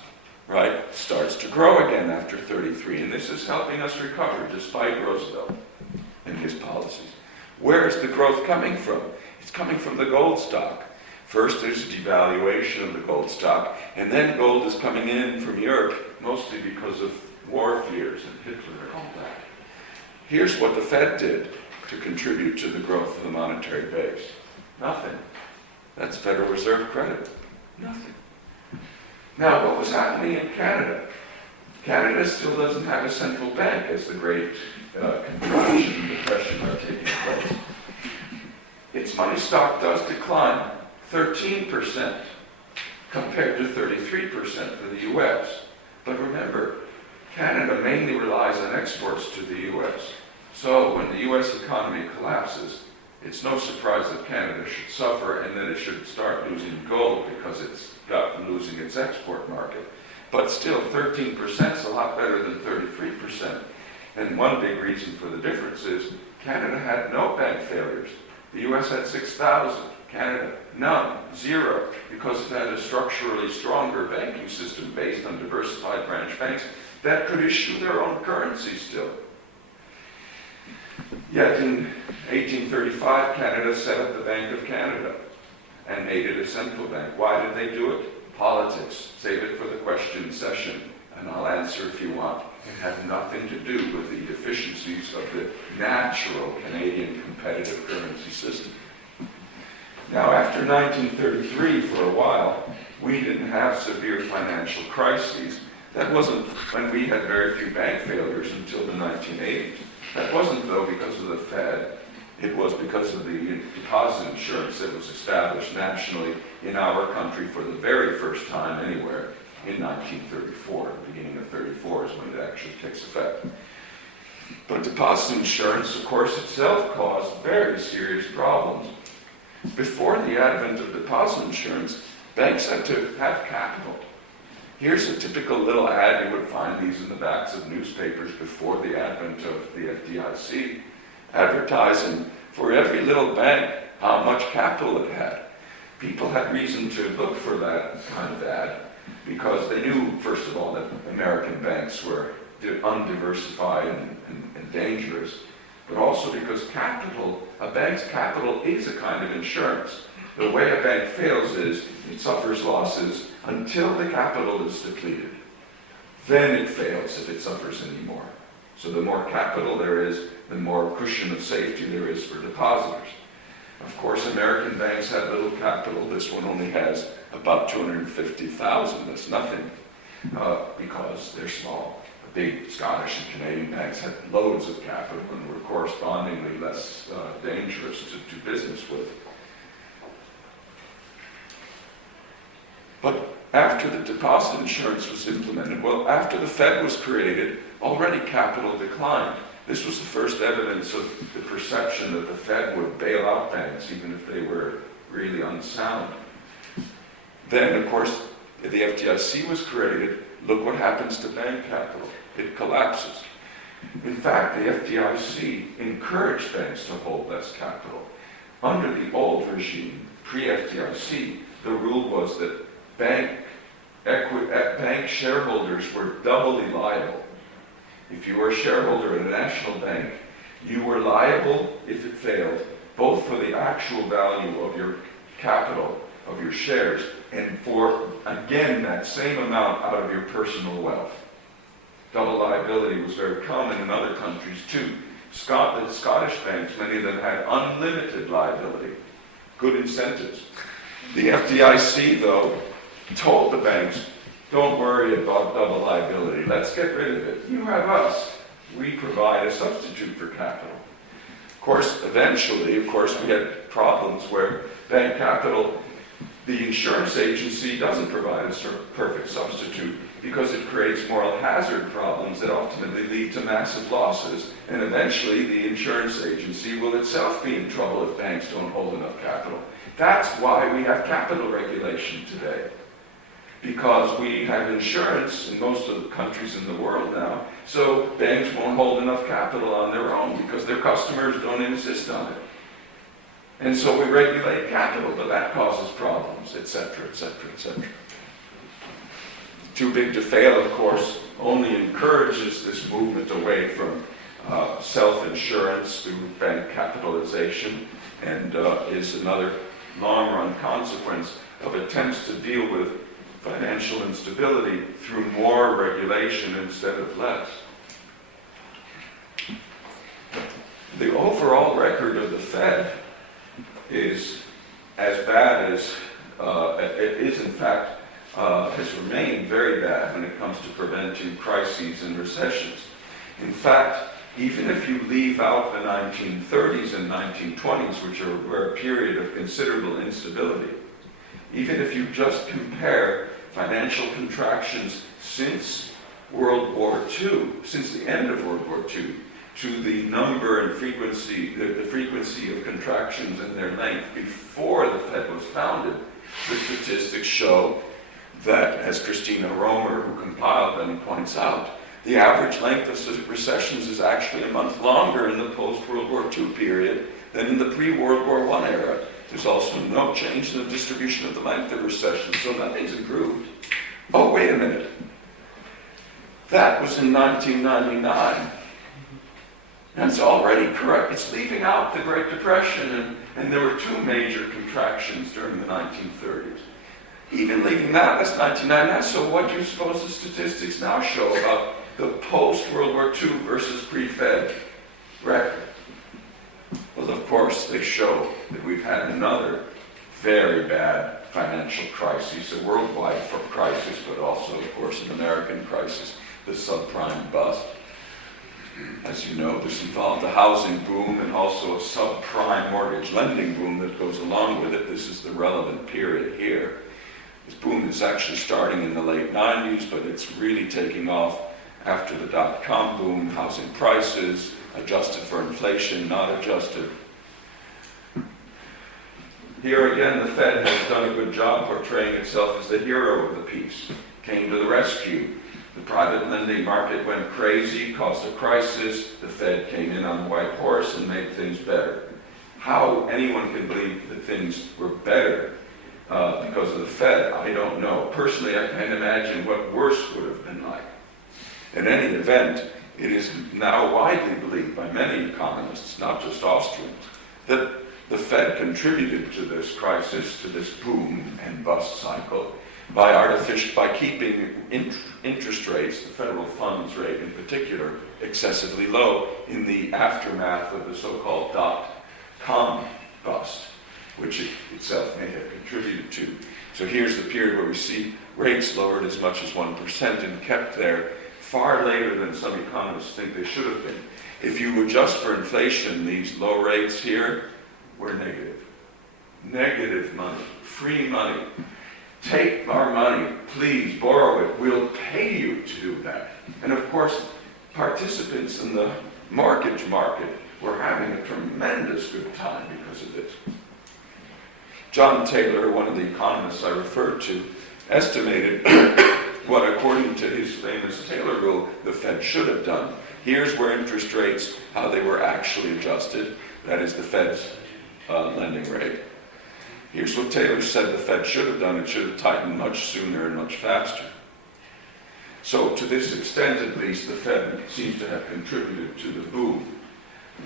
right, starts to grow again after 33, and this is helping us recover despite Roosevelt and his policies. Where is the growth coming from? It's coming from the gold stock. First, there's a devaluation of the gold stock, and then gold is coming in from Europe, mostly because of war fears and Hitler and all that. Here's what the Fed did to contribute to the growth of the monetary base. Nothing. That's Federal Reserve credit. Nothing. Now, what was happening in Canada? Canada still doesn't have a central bank as the great contraction and depression are taking place. Its money stock does decline 13% compared to 33% for the U.S. But remember, Canada mainly relies on exports to the U.S. So when the U.S. economy collapses, it's no surprise that Canada should suffer and that it should start losing gold because it's losing its export market. But still, 13% is a lot better than 33%. And one big reason for the difference is Canada had no bank failures. The U.S. had 6,000. Canada, none, zero, because it had a structurally stronger banking system based on diversified branch banks that could issue their own currency still. Yet in 1835, Canada set up the Bank of Canada and made it a central bank. Why did they do it? Politics. Save it for the question session, and I'll answer if you want. It had nothing to do with the deficiencies of the natural Canadian competitive currency system. Now, after 1933, for a while, we didn't have severe financial crises. That wasn't when we had very few bank failures until the 1980s. That wasn't, though, because of the Fed. It was because of the deposit insurance that was established nationally in our country for the very first time anywhere in 1934. The beginning of 34 is when it actually takes effect. But deposit insurance, of course, itself caused very serious problems. Before the advent of deposit insurance, banks had to have capital. Here's a typical little ad. You would find these in the backs of newspapers before the advent of the FDIC, advertising for every little bank how much capital it had. People had reason to look for that kind of ad because they knew, first of all, that American banks were undiversified and dangerous, but also because capital, a bank's capital is a kind of insurance. The way a bank fails is it suffers losses until the capital is depleted. Then it fails if it suffers any more. So the more capital there is, the more cushion of safety there is for depositors. Of course, American banks have little capital. This one only has about 250,000. That's nothing because they're small. The big Scottish and Canadian banks had loads of capital and were correspondingly less dangerous to do business with. But after the deposit insurance was implemented, well, after the Fed was created, already capital declined. This was the first evidence of the perception that the Fed would bail out banks, even if they were really unsound. Then, of course, the FDIC was created. Look what happens to bank capital. It collapses. In fact, the FDIC encouraged banks to hold less capital. Under the old regime, pre-FDIC, the rule was that bank shareholders were doubly liable. If you were a shareholder in a national bank, you were liable if it failed, both for the actual value of your capital, of your shares, and for, again, that same amount out of your personal wealth. Double liability was very common in other countries too. The Scottish banks, many of them had unlimited liability, good incentives. The FDIC, though, told the banks, don't worry about double liability. Let's get rid of it. You have us. We provide a substitute for capital. Of course, eventually, we had problems where bank capital, the insurance agency doesn't provide a perfect substitute because it creates moral hazard problems that ultimately lead to massive losses. And eventually, the insurance agency will itself be in trouble if banks don't hold enough capital. That's why we have capital regulation today. Because we have insurance in most of the countries in the world now, so banks won't hold enough capital on their own because their customers don't insist on it. And so we regulate capital, but that causes problems, etc., etc., etc. Too big to fail, of course, only encourages this movement away from self-insurance through bank capitalization and is another long-run consequence of attempts to deal with financial instability through more regulation instead of less. The overall record of the Fed is as bad as it is, in fact, has remained very bad when it comes to preventing crises and recessions. In fact, even if you leave out the 1930s and 1920s, which were a period of considerable instability, even if you just compare financial contractions since World War II, since the end of World War II, to the number and frequency, the frequency of contractions and their length before the Fed was founded, the statistics show that, as Christina Romer, who compiled them, points out, the average length of recessions is actually a month longer in the post-World War II period than in the pre-World War I era. There's also no change in the distribution of the length of recessions, so nothing's improved. Oh, wait a minute. That was in 1999. That's already correct. It's leaving out the Great Depression, and there were two major contractions during the 1930s. Even leaving that, that's 1999. So what do you suppose the statistics now show about the post-World War II versus pre-Fed record? Well, of course, they show that we've had another very bad financial crisis, a worldwide crisis, but also, of course, an American crisis, the subprime bust. As you know, this involved a housing boom and also a subprime mortgage lending boom that goes along with it. This is the relevant period here. This boom is actually starting in the late 90s, but it's really taking off after the dot-com boom, housing prices, adjusted for inflation, not adjusted. Here again, the Fed has done a good job portraying itself as the hero of the piece, came to the rescue. The private lending market went crazy, caused a crisis. The Fed came in on the white horse and made things better. How anyone can believe that things were better because of the Fed, I don't know. Personally, I can't imagine what worse would have been like. In any event, it is now widely believed by many economists, not just Austrians, that the Fed contributed to this crisis, to this boom and bust cycle, by keeping interest rates, the federal funds rate in particular, excessively low in the aftermath of the so-called dot-com bust, which it itself may have contributed to. So here's the period where we see rates lowered as much as 1% and kept there far later than some economists think they should have been. If you adjust for inflation, these low rates here were negative. Negative money, free money. Take our money, please borrow it, we'll pay you to do that. And of course, participants in the mortgage market were having a tremendous good time because of this. John Taylor, one of the economists I referred to, estimated what, according to his famous Taylor rule, the Fed should have done. Here's where interest rates, how they were actually adjusted, that is the Fed's lending rate. Here's what Taylor said the Fed should have done. It should have tightened much sooner and much faster. So to this extent, at least, the Fed seems to have contributed to the boom.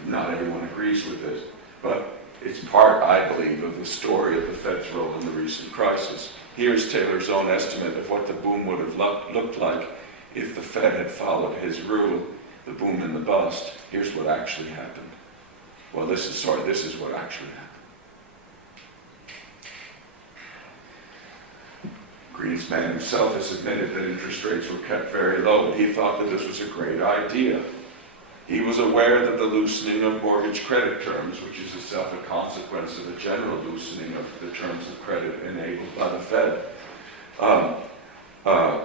Not everyone agrees with this, but it's part, I believe, of the story of the Fed's role in the recent crisis. Here's Taylor's own estimate of what the boom would have looked like if the Fed had followed his rule, the boom and the bust. Here's what actually happened. Well, this is what actually happened. Greenspan himself has admitted that interest rates were kept very low, but he thought that this was a great idea. He was aware that the loosening of mortgage credit terms, which is itself a consequence of a general loosening of the terms of credit enabled by the Fed,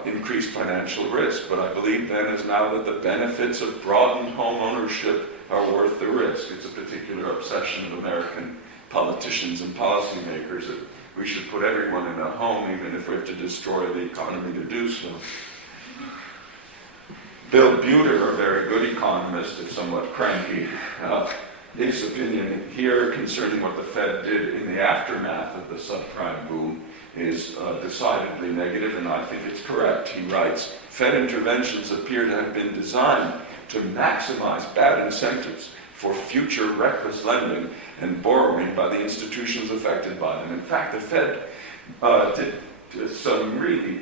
increased financial risk. But I believe then as now that the benefits of broadened home ownership are worth the risk. It's a particular obsession of American politicians and policymakers that we should put everyone in a home, even if we have to destroy the economy to do so. Bill Buter, a very good economist, if somewhat cranky, his opinion here concerning what the Fed did in the aftermath of the subprime boom is decidedly negative, and I think it's correct. He writes, Fed interventions appear to have been designed to maximize bad incentives for future reckless lending and borrowing by the institutions affected by them. In fact, the Fed did some really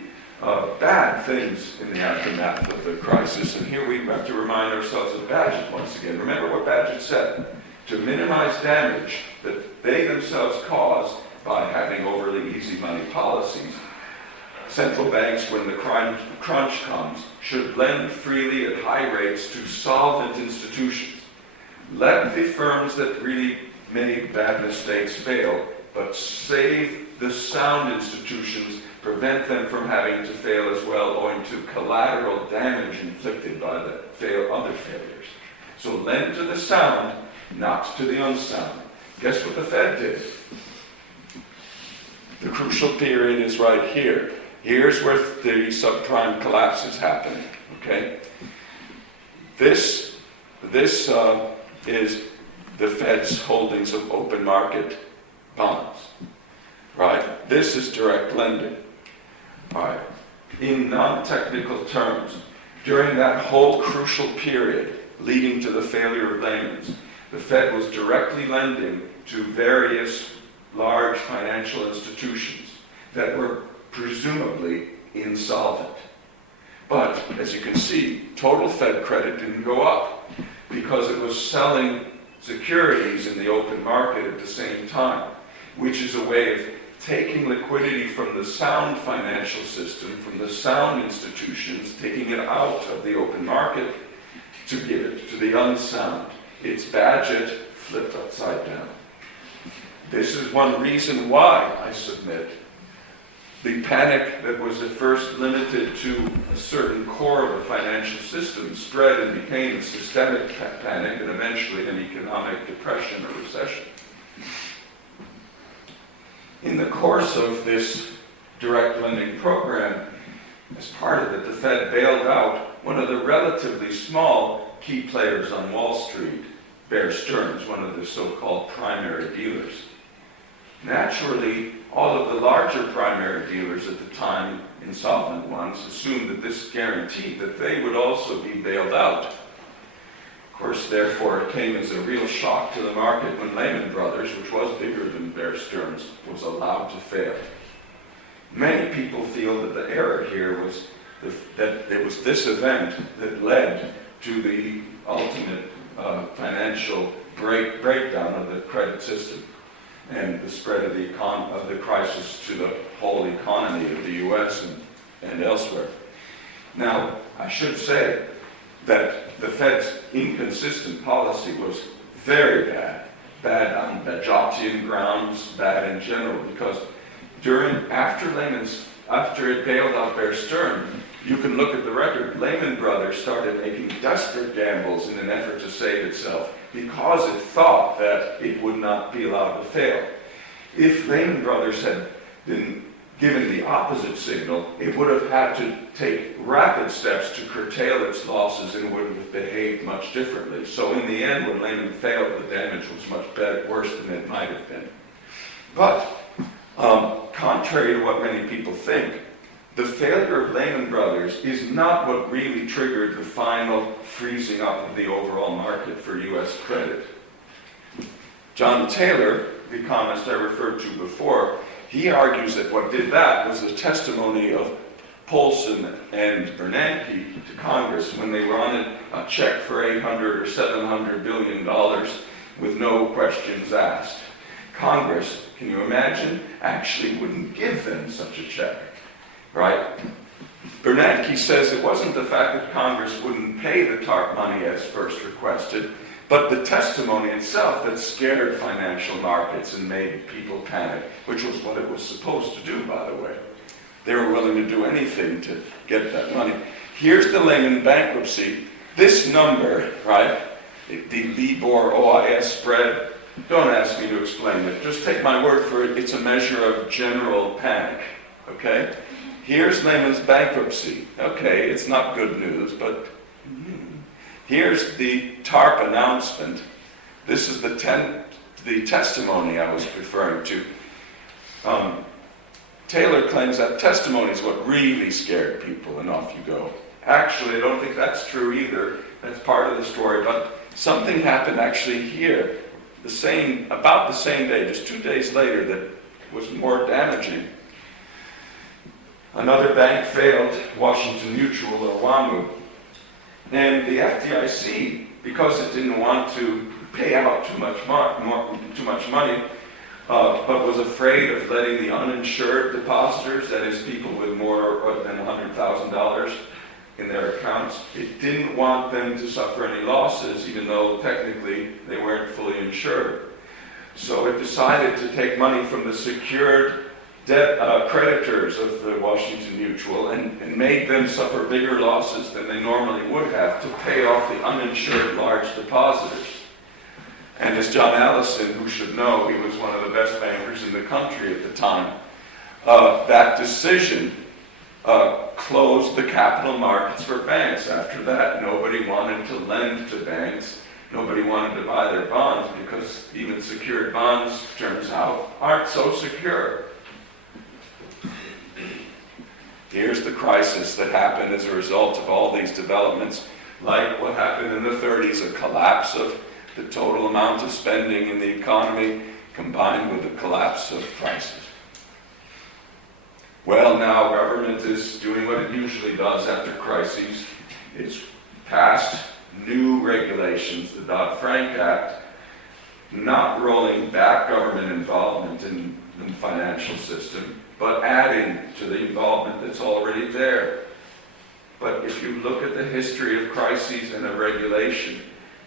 bad things in the aftermath of the crisis, and here we have to remind ourselves of Bagehot once again. Remember what Bagehot said: to minimize damage that they themselves caused by having overly easy money policies, central banks, when the crunch comes, should lend freely at high rates to solvent institutions. Let the firms that really made bad mistakes fail, but save the sound institutions, prevent them from having to fail as well, owing to collateral damage inflicted by the other failures. So lend to the sound, not to the unsound. Guess what the Fed did? The crucial period is right here. Here's where the subprime collapse is happening. Okay? This is the Fed's holdings of open market bonds. Right? This is direct lending. All right. In non-technical terms, during that whole crucial period leading to the failure of Layman's, the Fed was directly lending to various large financial institutions that were presumably insolvent. But, as you can see, total Fed credit didn't go up because it was selling securities in the open market at the same time, which is a way of taking liquidity from the sound financial system, from the sound institutions, taking it out of the open market to give it to the unsound. It's Badgett flipped upside down. This is one reason why, I submit, the panic that was at first limited to a certain core of the financial system spread and became a systemic panic and eventually an economic depression or recession. In the course of this direct lending program, as part of it, the Fed bailed out one of the relatively small key players on Wall Street, Bear Stearns, one of the so-called primary dealers. Naturally, all of the larger primary dealers at the time, insolvent ones, assumed that this guaranteed that they would also be bailed out. Of course, therefore, it came as a real shock to the market when Layman Brothers, which was bigger than Bear Stearns, was allowed to fail. Many people feel that the error here was that it was this event that led to the ultimate financial breakdown of the credit system and the spread of the crisis to the whole economy of the U.S. and elsewhere. Now, I should say that the Fed's inconsistent policy was very bad. Bad on Badgettian grounds, bad in general, because after it bailed out Bear Stearns, you can look at the record, Layman Brothers started making desperate gambles in an effort to save itself because it thought that it would not be allowed to fail. If Layman Brothers had been given the opposite signal, it would have had to take rapid steps to curtail its losses and would have behaved much differently. So in the end, when Layman failed, the damage was much worse than it might have been. But contrary to what many people think, the failure of Layman Brothers is not what really triggered the final freezing up of the overall market for U.S. credit. John Taylor, the economist I referred to before, he argues that what did that was the testimony of Paulson and Bernanke to Congress when they wanted a check for $800 or $700 billion with no questions asked. Congress, can you imagine, actually wouldn't give them such a check. Right? Bernanke says it wasn't the fact that Congress wouldn't pay the TARP money as first requested, but the testimony itself that scared financial markets and made people panic, which was what it was supposed to do, by the way. They were willing to do anything to get that money. Here's the Layman bankruptcy. This number, right, the LIBOR-OIS spread, don't ask me to explain it. Just take my word for it. It's a measure of general panic, okay? Here's Layman's bankruptcy. Okay, it's not good news, but here's the TARP announcement. This is the testimony I was referring to. Taylor claims that testimony is what really scared people, and off you go. Actually, I don't think that's true either. That's part of the story, but something happened actually here, about the same day, just 2 days later, that was more damaging. Another bank failed, Washington Mutual, or WAMU. And the FDIC, because it didn't want to pay out too much money, but was afraid of letting the uninsured depositors, that is people with more than $100,000 in their accounts, it didn't want them to suffer any losses, even though technically they weren't fully insured. So it decided to take money from the secured creditors of the Washington Mutual and made them suffer bigger losses than they normally would have to pay off the uninsured large depositors. And as John Allison, who should know, he was one of the best bankers in the country at the time, that decision closed the capital markets for banks. After that, nobody wanted to lend to banks. Nobody wanted to buy their bonds because even secured bonds, turns out, aren't so secure. Here's the crisis that happened as a result of all these developments, like what happened in the 30s, a collapse of the total amount of spending in the economy combined with the collapse of prices. Well, now government is doing what it usually does after crises. It's passed new regulations, the Dodd-Frank Act, not rolling back government involvement in the financial system, but adding to the involvement that's already there. But if you look at the history of crises and of regulation,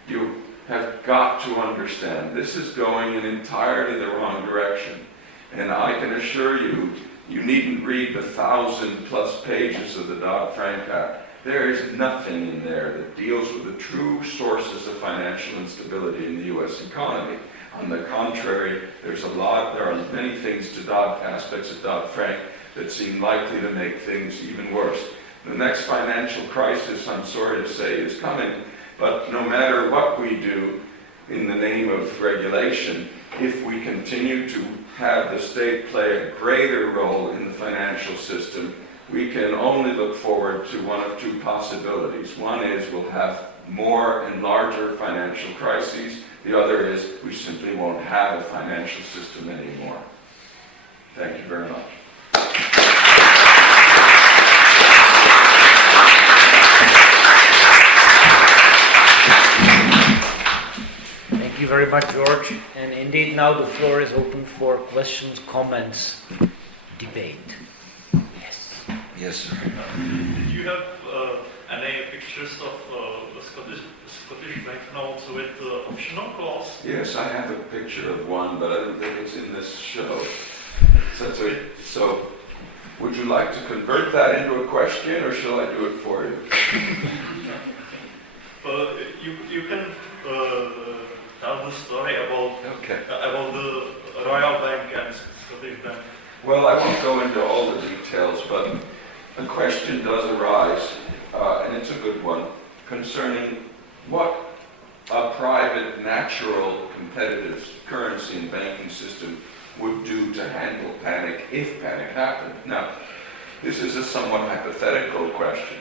you have got to understand this is going in entirely the wrong direction. And I can assure you, you needn't read the 1,000+ pages of the Dodd-Frank Act. There is nothing in there that deals with the true sources of financial instability in the U.S. economy. On the contrary, there are many things to aspects of Dodd-Frank that seem likely to make things even worse. The next financial crisis, I'm sorry to say, is coming, but no matter what we do in the name of regulation, if we continue to have the state play a greater role in the financial system, we can only look forward to one of two possibilities. One is we'll have more and larger financial crises. The other is we simply won't have a financial system anymore. Thank you very much. Thank you very much, George. And indeed, now the floor is open for questions, comments, debate. Yes. Yes, sir. Did you have any pictures of the Scottish banknotes with the optional clause? Yes, I have a picture of one, but I don't think it's in this show. So, would you like to convert that into a question, or shall I do it for you? You can tell the story about the Royal Bank and Scottish Bank. Well, I won't go into all the details, but a question does arise, and it's a good one, concerning what a private, natural, competitive currency and banking system would do to handle panic if panic happened. Now, this is a somewhat hypothetical question.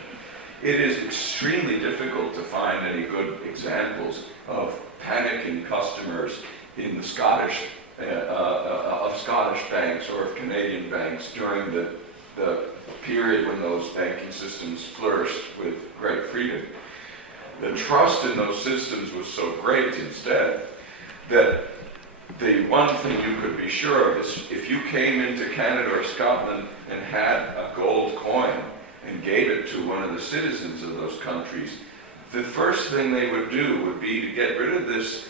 It is extremely difficult to find any good examples of panicking customers in the Scottish banks or of Canadian banks during the period when those banking systems flourished with great freedom. The trust in those systems was so great instead that the one thing you could be sure of is if you came into Canada or Scotland and had a gold coin and gave it to one of the citizens of those countries, the first thing they would do would be to get rid of this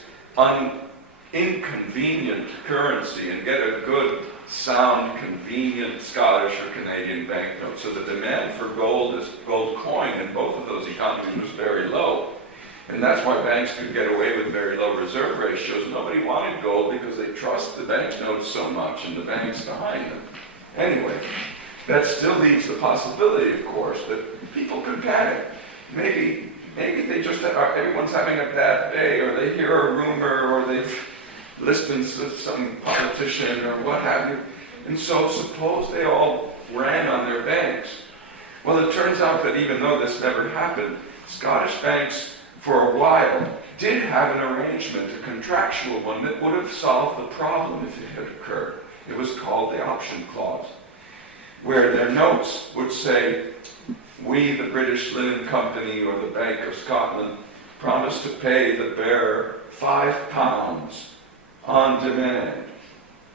inconvenient currency and get a good, sound, convenient Scottish or Canadian banknote. So the demand for gold coin in both of those economies was very low. And that's why banks could get away with very low reserve ratios. Nobody wanted gold because they trust the banknotes so much and the banks behind them. Anyway, that still leaves the possibility, of course, that people could panic. Maybe they just everyone's having a bad day, or they hear a rumor, or they've listened to some politician, or what have you. And so suppose they all ran on their banks. Well, it turns out that even though this never happened, Scottish banks, for a while, did have an arrangement, a contractual one, that would have solved the problem if it had occurred. It was called the option clause, where their notes would say, we, the British Linen Company or the Bank of Scotland, promise to pay the bearer £5 on demand,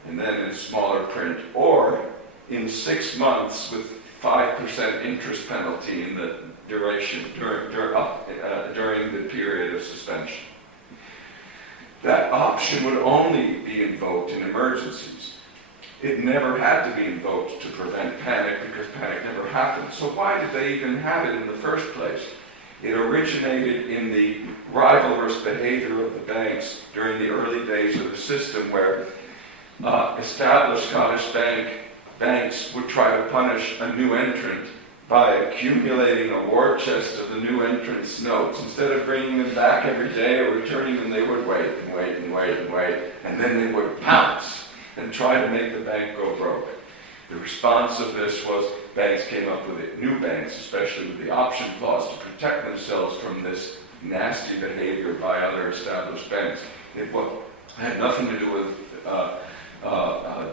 and then in smaller print, or in 6 months with 5% interest penalty in the duration during the period of suspension. That option would only be invoked in emergencies. It never had to be invoked to prevent panic because panic never happened. So why did they even have it in the first place? It originated in the rivalrous behavior of the banks during the early days of the system, where established Scottish banks would try to punish a new entrant by accumulating a war chest of the new entrant's notes. Instead of bringing them back every day or returning them, they would wait and wait and wait and wait, and then they would pounce and try to make the bank go broke. The response of this was banks came up with it, new banks, especially with the option clause, to protect themselves from this nasty behavior by other established banks. It had nothing to do with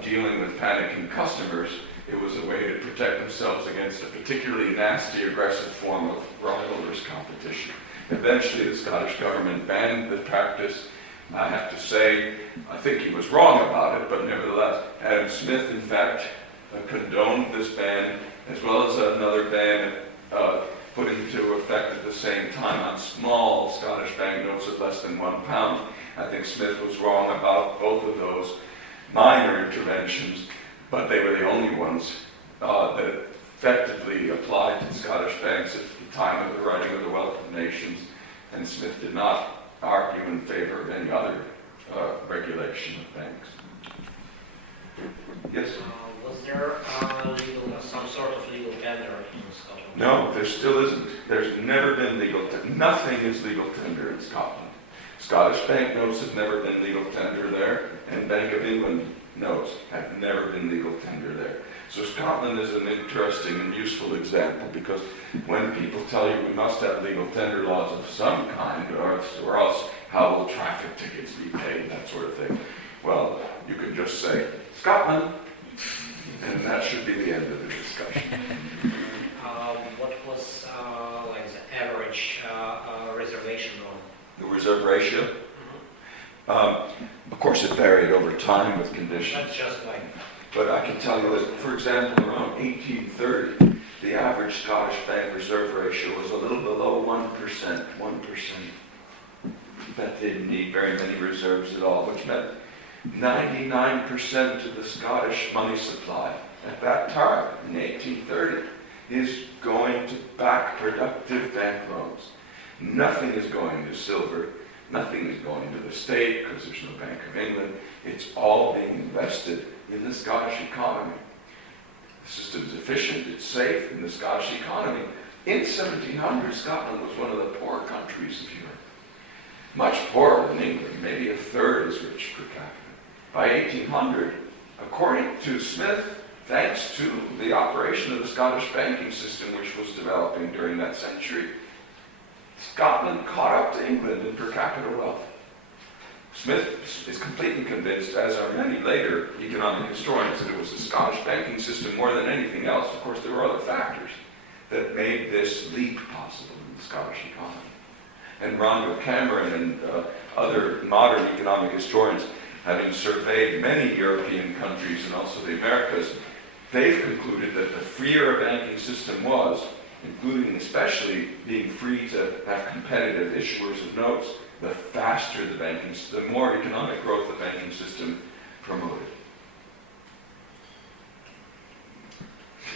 dealing with panicking customers. It was a way to protect themselves against a particularly nasty, aggressive form of rivalrous competition. Eventually, the Scottish government banned the practice. I have to say, I think he was wrong about it, but nevertheless, Adam Smith, in fact, condoned this ban, as well as another ban put into effect at the same time on small Scottish banknotes of less than £1. I think Smith was wrong about both of those minor interventions, but they were the only ones that effectively applied to Scottish banks at the time of the writing of the Wealth of Nations, and Smith did not argue in favor of any other regulation of banks. Yes? Was there some sort of legal tender in Scotland? No, there still isn't. There's never been legal tender. Nothing is legal tender in Scotland. Scottish banknotes have never been legal tender there, and Bank of England notes have never been legal tender there. So Scotland is an interesting and useful example, because when people tell you we must have legal tender laws of some kind, or else how will traffic tickets be paid, that sort of thing, well, you can just say, Scotland, and that should be the end of the discussion. What was like the average reservation on? The reserve ratio? Of course, it varied over time with conditions. That's just like... But I can tell you that, for example, around 1830, the average Scottish bank reserve ratio was a little below 1%. That didn't need very many reserves at all, which meant 99% of the Scottish money supply at that time, in 1830, is going to back productive bank loans. Nothing is going to silver. Nothing is going to the state, because there's no Bank of England. It's all being invested in the Scottish economy. The system is efficient, it's safe in the Scottish economy. In 1700, Scotland was one of the poor countries of Europe. Much poorer than England, maybe a third as rich per capita. By 1800, according to Smith, thanks to the operation of the Scottish banking system, which was developing during that century, Scotland caught up to England in per capita wealth. Smith is completely convinced, as are many later economic historians, that it was the Scottish banking system more than anything else. Of course, there were other factors that made this leap possible in the Scottish economy. And Rondo Cameron and other modern economic historians, having surveyed many European countries and also the Americas, they've concluded that the freer a banking system was, including especially being free to have competitive issuers of notes, the faster the more economic growth the banking system promoted.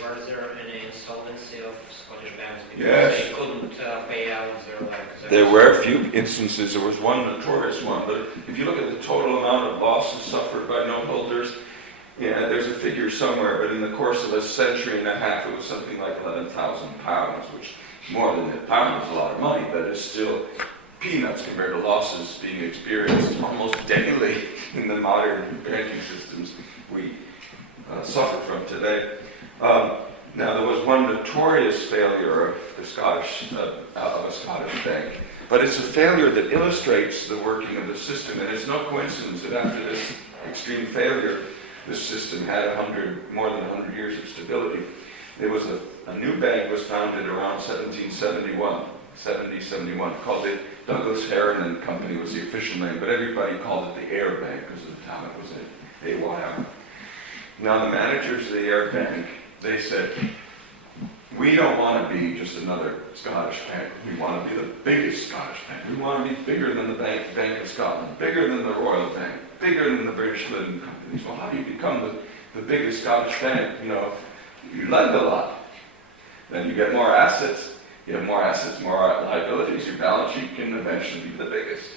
Was there any insolvency of Scottish banks because Yes. they couldn't pay out their like? There were a few instances. There was one notorious one, but if you look at the total amount of losses suffered by note holders, yeah, there's a figure somewhere, but in the course of a century and a half, it was something like £11,000, which more than a pound is a lot of money, but it's still peanuts compared to losses being experienced almost daily in the modern banking systems we suffer from today. Now, there was one notorious failure of a Scottish bank, but it's a failure that illustrates the working of the system, and it's no coincidence that after this extreme failure, this system had more than 100 years of stability. There was a new bank was founded around 1771, called the Douglas Heron and Company was the official name, but everybody called it the Ayr Bank because of the time it was in AYR. Now the managers of the Ayr Bank, they said, we don't want to be just another Scottish bank. We want to be the biggest Scottish bank. We want to be bigger than the Bank of Scotland, bigger than the Royal Bank, bigger than the British Lending Companies. Well, how do you become the biggest Scottish bank? You lend a lot. Then you get more assets. You have more assets, more liabilities. Your balance sheet can eventually be the biggest.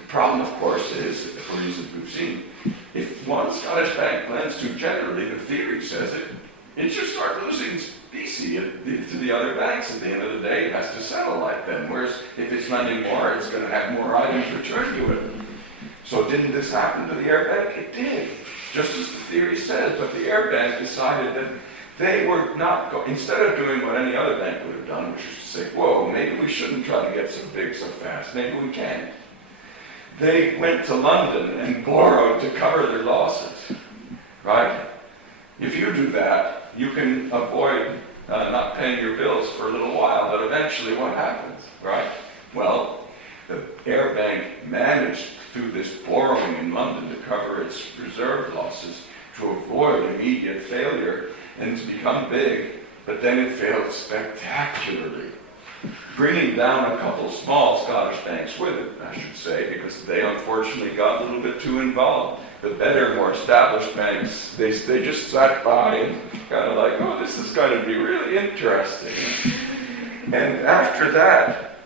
The problem, of course, is, for reasons we've seen, if one Scottish bank lends too generally, the theory says it should start losing specie to the other banks. At the end of the day, it has to settle like them. Whereas if it's lending more, it's going to have more items returned to it. So didn't this happen to the Ayr Bank? It did, just as the theory says. But the Ayr Bank decided that they were not instead of doing what any other bank would have done, which is to say, whoa, maybe we shouldn't try to get so big so fast. Maybe we can. They went to London and borrowed to cover their losses, right? If you do that, you can avoid not paying your bills for a little while, but eventually what happens, right? Well, the Ayr Bank managed through this borrowing in London to cover its reserve losses to avoid immediate failure and to become big, but then it failed spectacularly bringing down a couple small Scottish banks with it, I should say, because they unfortunately got a little bit too involved. The better, more established banks, they just sat by and kind of like, oh, this is going to be really interesting. And after that,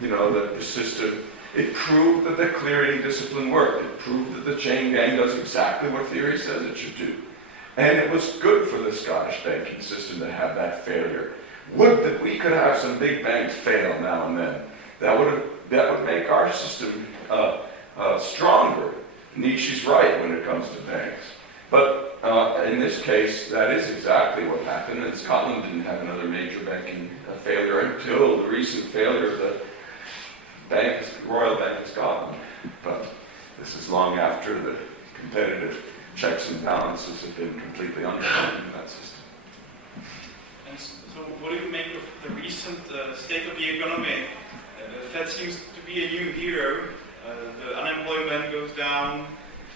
the system, it proved that the clearing discipline worked. It proved that the chain gang does exactly what theory says it should do. And it was good for the Scottish banking system to have that failure. Would that we could have some big banks fail now and then. That would make our system stronger. Nietzsche's right when it comes to banks. But in this case, that is exactly what happened. And Scotland didn't have another major banking failure until the recent failure of the Royal Bank of Scotland. But this is long after the competitive checks and balances have been completely undermined in that system. And so what do you make of the recent state of the economy? The Fed seems to be a new hero. The unemployment goes down,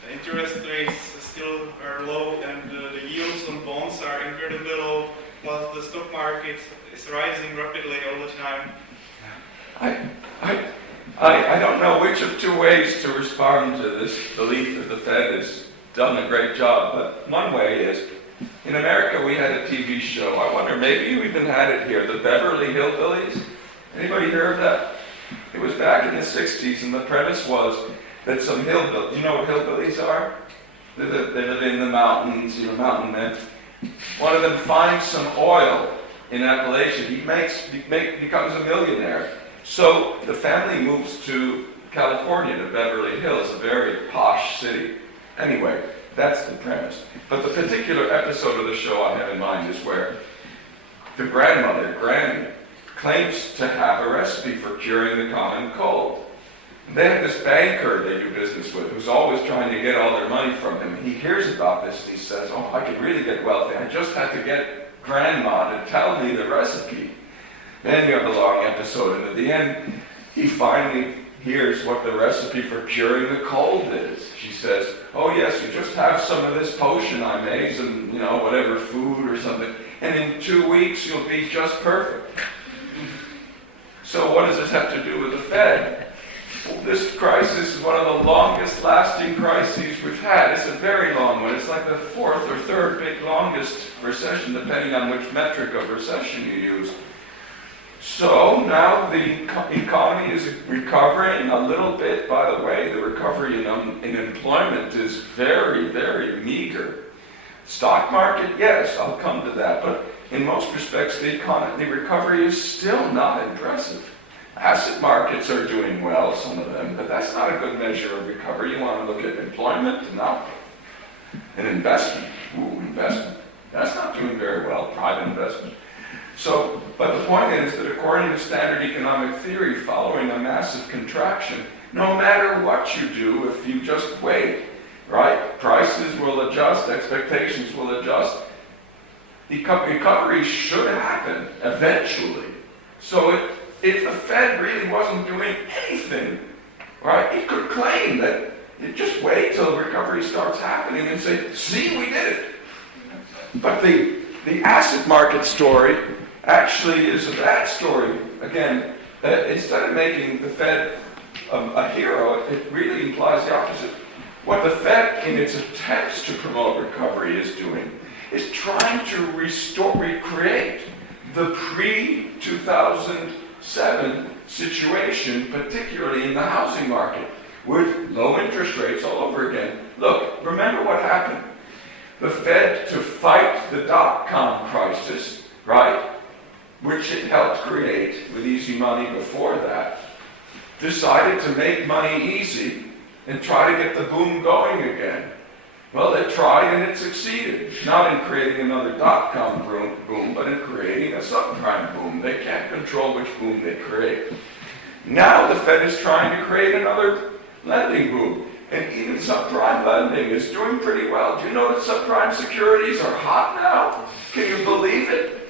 the interest rates still are low, and the yields on bonds are incredibly low, while the stock market is rising rapidly all the time. I don't know which of two ways to respond to this belief that the Fed has done a great job, but one way is, in America we had a TV show, I wonder, maybe you even had it here, the Beverly Hillbillies. Anybody hear of that? It was back in the 60s, and the premise was that some hillbillies, you know what hillbillies are? They live in the mountains, mountain men. One of them finds some oil in Appalachia. He becomes a millionaire. So the family moves to California, to Beverly Hills, a very posh city. Anyway, that's the premise. But the particular episode of the show I have in mind is where the grandmother, Granny, claims to have a recipe for curing the common cold. They have this banker they do business with who's always trying to get all their money from him. He hears about this and he says, oh, I could really get wealthy. I just had to get Grandma to tell me the recipe. Then you have a long episode, and at the end, he finally hears what the recipe for curing the cold is. She says, oh yes, you just have some of this potion I made, some, whatever food or something, and in 2 weeks you'll be just perfect. So what does this have to do with the Fed? Well, this crisis is one of the longest lasting crises we've had. It's a very long one. It's like the fourth or third longest recession, depending on which metric of recession you use. So now the economy is recovering a little bit. By the way, the recovery in employment is very, very meager. Stock market, yes, I'll come to that. But in most respects, the recovery is still not impressive. Asset markets are doing well, some of them, but that's not a good measure of recovery. You want to look at employment and output. And investment. Investment. That's not doing very well, private investment. So, but the point is that according to standard economic theory, following a massive contraction, no matter what you do, if you just wait, right? Prices will adjust, expectations will adjust. Recovery should happen eventually. So if the Fed really wasn't doing anything, right, it could claim that you just wait till recovery starts happening and say, see, we did it. But the asset market story actually is a bad story. Again, instead of making the Fed a hero, it really implies the opposite. What the Fed, in its attempts to promote recovery, is doing is trying to recreate the pre-2007 situation, particularly in the housing market, with low interest rates all over again. Look, remember what happened. The Fed, to fight the dot-com crisis, right, which it helped create with easy money before that, decided to make money easy and try to get the boom going again. Well, they tried and it succeeded. Not in creating another dot-com boom, but in creating a subprime boom. They can't control which boom they create. Now the Fed is trying to create another lending boom. And even subprime lending is doing pretty well. Do you know that subprime securities are hot now? Can you believe it?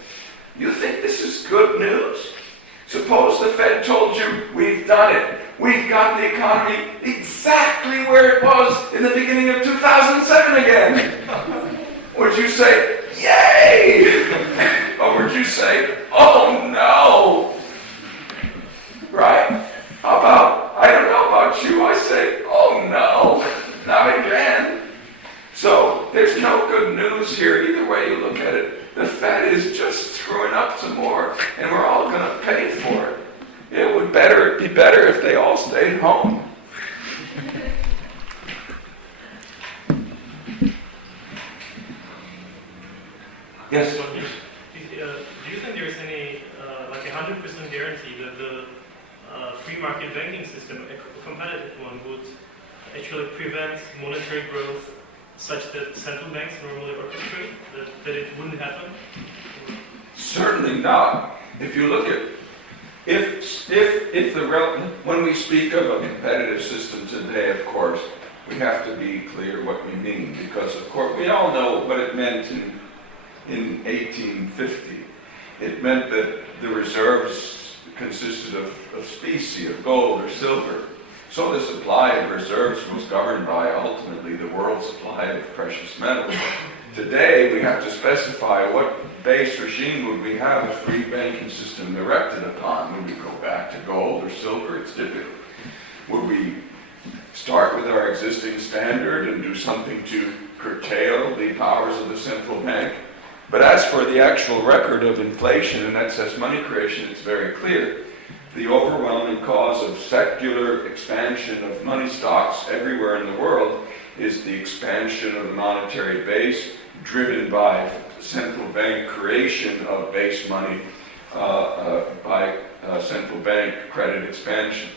You think this is good news? Suppose the Fed told you, we've done it. We've got the economy exactly where it was in the beginning of 2007 again. Would you say, yay? Or would you say, oh no, lots of more, and we're all going to pay for it. It would be better if they all stayed home. Yes? Do you think there's any, like a 100% guarantee that the free market banking system, a competitive one, would actually prevent monetary growth such that central banks normally orchestrate, that it wouldn't happen? Certainly not. If you look at, when we speak of a competitive system today, of course, we have to be clear what we mean, because of course we all know what it meant in 1850. It meant that the reserves consisted of specie, of gold or silver. So the supply of reserves was governed by ultimately the world supply of precious metals. Today we have to specify what base regime would we have a free banking system erected upon. Would we go back to gold or silver? It's difficult. Would we start with our existing standard and do something to curtail the powers of the central bank? But as for the actual record of inflation and excess money creation, it's very clear. The overwhelming cause of secular expansion of money stocks everywhere in the world is the expansion of the monetary base driven by central bank creation of base money by central bank credit expansion.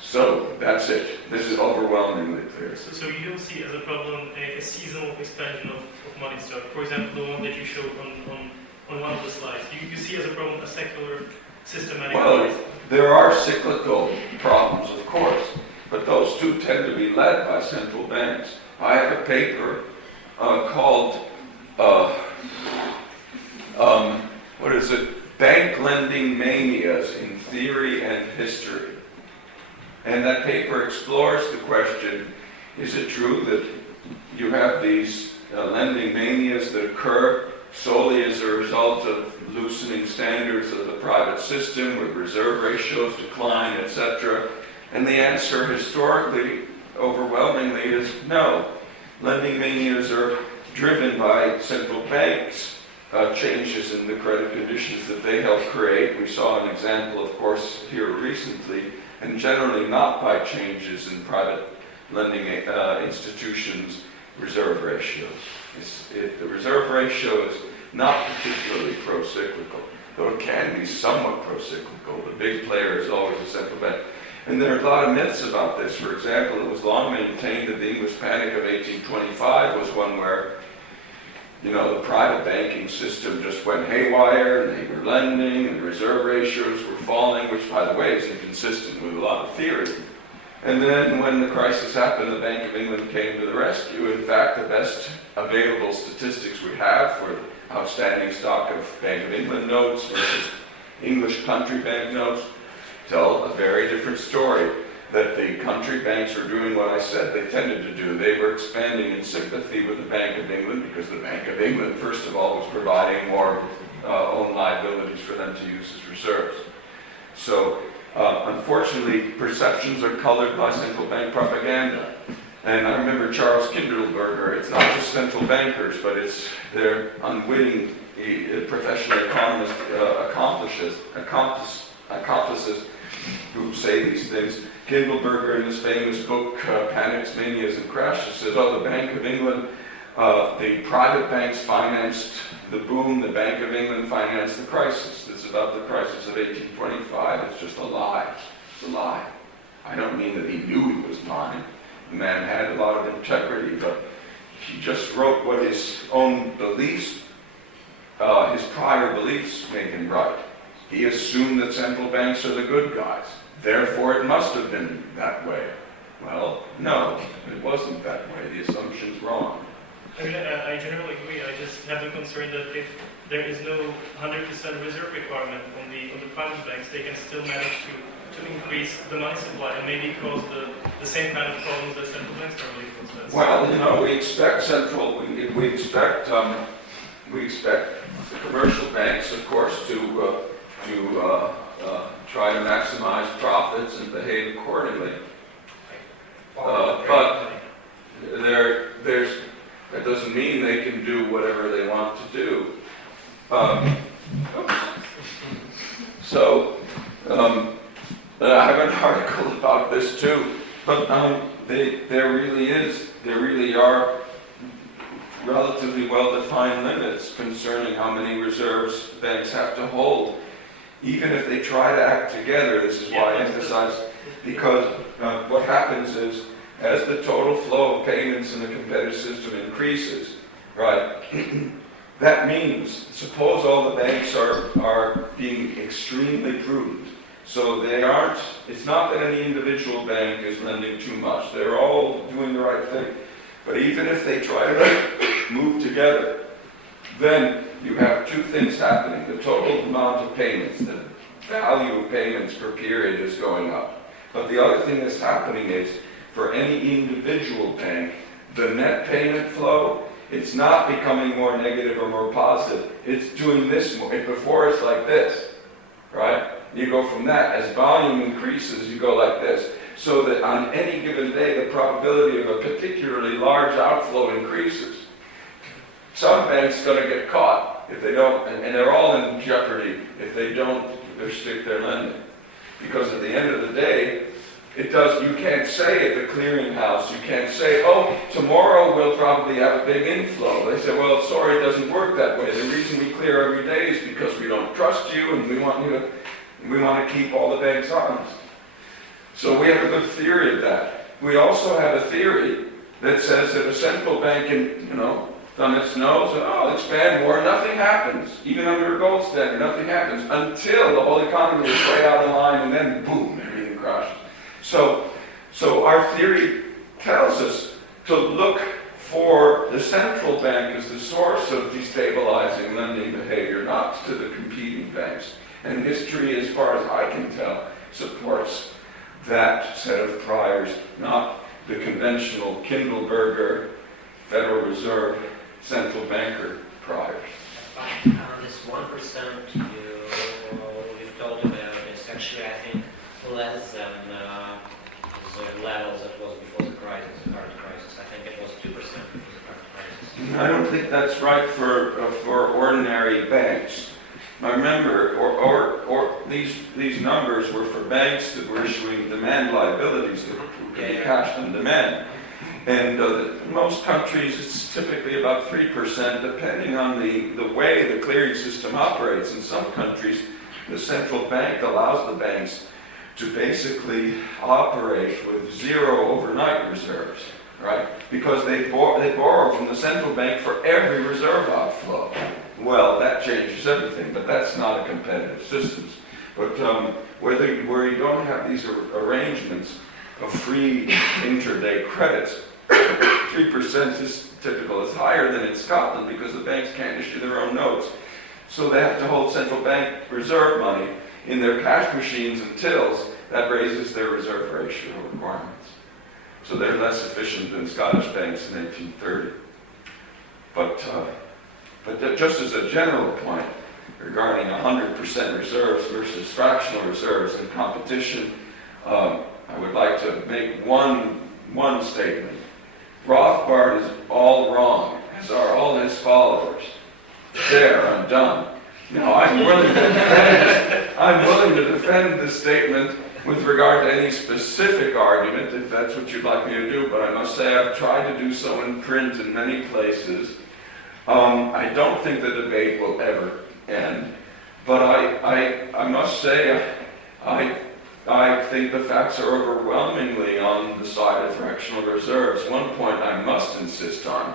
So that's it. This is overwhelmingly clear. So you don't see as a problem a seasonal expansion of money stock? For example, the one that you showed on one of the slides. You see as a problem a secular systematic rise? There are cyclical problems, of course, but those two tend to be led by central banks. I have a paper called, Bank Lending Manias in Theory and History. And that paper explores the question, is it true that you have these lending manias that occur solely as a result of loosening standards of the private system, with reserve ratios decline, etc.? And the answer historically, overwhelmingly, is no. Lending manias are driven by central banks' changes in the credit conditions that they help create. We saw an example, of course, here recently, and generally not by changes in private lending institutions' reserve ratios. The reserve ratio is not particularly pro-cyclical, though it can be somewhat pro-cyclical. The big player is always the central bank. And there are a lot of myths about this. For example, it was long maintained that the English Panic of 1825 was one where, the private banking system just went haywire, and they were lending, and the reserve ratios were falling, which, by the way, is inconsistent with a lot of theory. And then when the crisis happened, the Bank of England came to the rescue. In fact, the best available statistics we have for outstanding stock of Bank of England notes versus English country bank notes tell a very different story. That the country banks were doing what I said they tended to do. They were expanding in sympathy with the Bank of England because the Bank of England, first of all, was providing more own liabilities for them to use as reserves. So, unfortunately, perceptions are colored by central bank propaganda. And I remember Charles Kindleberger. It's not just central bankers, but it's their unwitting professional economist accomplices who say these things. Kindleberger, in his famous book, Panics, Manias, and Crashes, says, the Bank of England, the private banks financed the boom, the Bank of England financed the crisis. This is about the crisis of 1825. It's just a lie. It's a lie. I don't mean that he knew he was lying. The man had a lot of integrity, but he just wrote what his own beliefs, his prior beliefs made him right. He assumed that central banks are the good guys. Therefore, it must have been that way. Well, no, it wasn't that way. The assumption's wrong. I mean, I generally agree. I just have the concern that if there is no 100% reserve requirement on the private banks, they can still manage to increase the money supply and maybe cause the same kind of problems that central banks normally cause. Well, we expect the commercial banks, of course, to try to maximize profits and behave accordingly. But that doesn't mean they can do whatever they want to do. Oops. I have an article about this too, but there really are relatively well-defined limits concerning how many reserves banks have to hold. Even if they try to act together, this is why I emphasize, because what happens is, as the total flow of payments in the competitive system increases, right, that means, suppose all the banks are being extremely prudent. So it's not that any individual bank is lending too much. They're all doing the right thing. But even if they try to move together, then you have two things happening. The total amount of payments, the value of payments per period is going up. But the other thing that's happening is, for any individual bank, the net payment flow, it's not becoming more negative or more positive. It's doing this more. Before it's like this, right? You go from that. As volume increases, you go like this. So that on any given day, the probability of a particularly large outflow increases. Some banks are going to get caught if they don't, and they're all in jeopardy if they don't restrict their lending. Because at the end of the day, you can't say at the clearinghouse, you can't say, oh, tomorrow we'll probably have a big inflow. They say, well, sorry, it doesn't work that way. The reason we clear every day is because we don't trust you and we want to keep all the banks honest. So we have a good theory of that. We also have a theory that says that a central bank can, thumb its nose and, expand more, nothing happens. Even under a gold standard, nothing happens until the whole economy is way out of line and then boom, everything crashes. So our theory tells us to look for the central bank as the source of destabilizing lending behavior, not to the competing banks. And history, as far as I can tell, supports that set of priors, not the conventional Kindleberger Federal Reserve central banker priors. This 1% you've told about is actually, I think, less than the levels that was before the crisis, the current crisis. I think it was 2% before the current crisis. I don't think that's right for ordinary banks. Now remember, these numbers were for banks that were issuing demand liabilities that could be cashed on demand. And most countries, it's typically about 3%, depending on the way the clearing system operates. In some countries, the central bank allows the banks to basically operate with zero overnight reserves, right? Because they borrow from the central bank for every reserve outflow. Well, that changes everything, but that's not a competitive system. But where you don't have these arrangements of free intraday credits, 3% is typical. It's higher than in Scotland because the banks can't issue their own notes. So they have to hold central bank reserve money in their cash machines and tills. That raises their reserve ratio requirements. So they're less efficient than Scottish banks in 1830. But just as a general point regarding 100% reserves versus fractional reserves in competition, I would like to make one statement. Rothbard is all wrong, as are all his followers. There, I'm done. Now, I'm willing to defend this statement with regard to any specific argument, if that's what you'd like me to do, but I must say I've tried to do so in print in many places. I don't think the debate will ever end, but I must say I think the facts are overwhelmingly on the side of fractional reserves. One point I must insist on,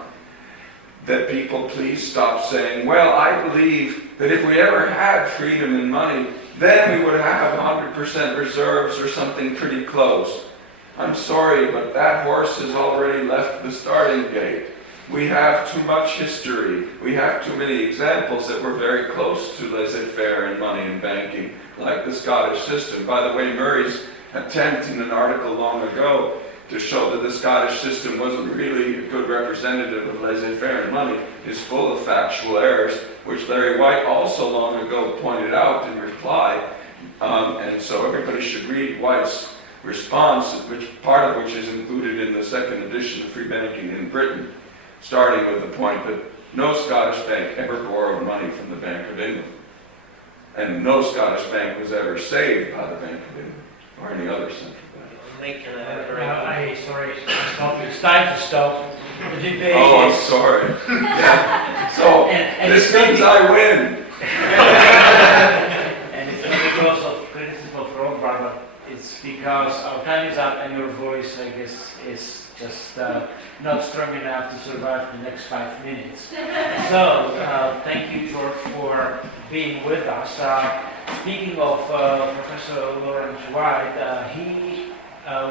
that people please stop saying, well, I believe that if we ever had freedom in money, then we would have 100% reserves or something pretty close. I'm sorry, but that horse has already left the starting gate. We have too much history. We have too many examples that were very close to laissez-faire in money and banking, like the Scottish system. By the way, Murray's attempt in an article long ago to show that the Scottish system wasn't really a good representative of laissez-faire in money is full of factual errors, which Larry White also long ago pointed out in reply. And so everybody should read White's response, part of which is included in the second edition of Free Banking in Britain, starting with the point that no Scottish bank ever borrowed money from the Bank of England. And no Scottish bank was ever saved by the Bank of England. or any other central bank. Making a Sorry, stop. It's time to stop. The debate Oh, I'm is- sorry. Yeah. So, And this it's not means I win. And it's not because of criticism of Rothbard, but it's because our time is up and your voice, I guess, is just not strong enough to survive the next 5 minutes. So, thank you, George, for being with us. Speaking of Professor Lawrence White, he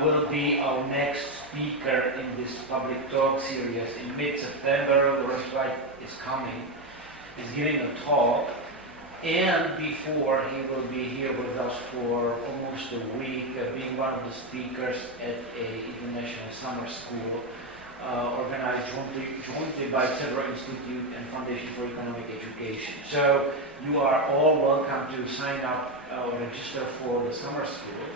will be our next speaker in this public talk series in mid-September. Lawrence White is coming. He's giving a talk. And before, he will be here with us for almost a week, being one of the speakers at a international summer school organized jointly by CEVRO Institut and Foundation for Economic Education. So you are all welcome to sign up or register for the summer school.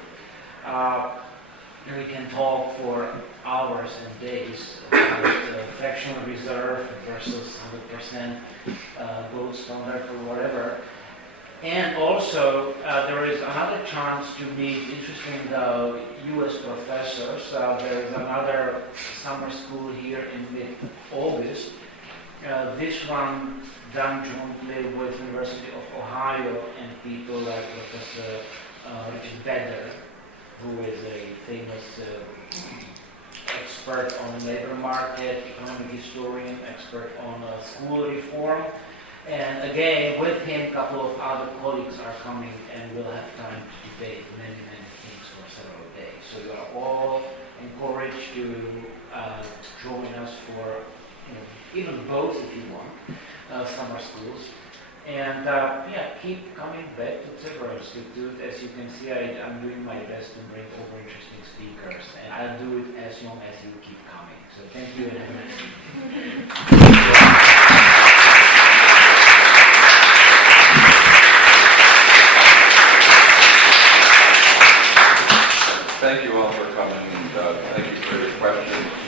We can talk for hours and days about fractional reserve versus 100% gold standard or whatever. And also, there is another chance to meet interesting U.S. professors. There is another summer school here in mid-August. This one done jointly with University of Ohio and people like Professor Richard Vedder, who is a famous expert on labor market, economic historian, expert on school reform. And again, with him, a couple of other colleagues are coming and we'll have time to debate many, many things for several days. So you are all encouraged to join us for, even both if you want, summer schools. And keep coming back to CEVRO Institute. As you can see, I'm doing my best to bring over interesting speakers, and I'll do it as long as you keep coming. So thank you and have a nice evening. Thank you all for coming, and thank you for your questions.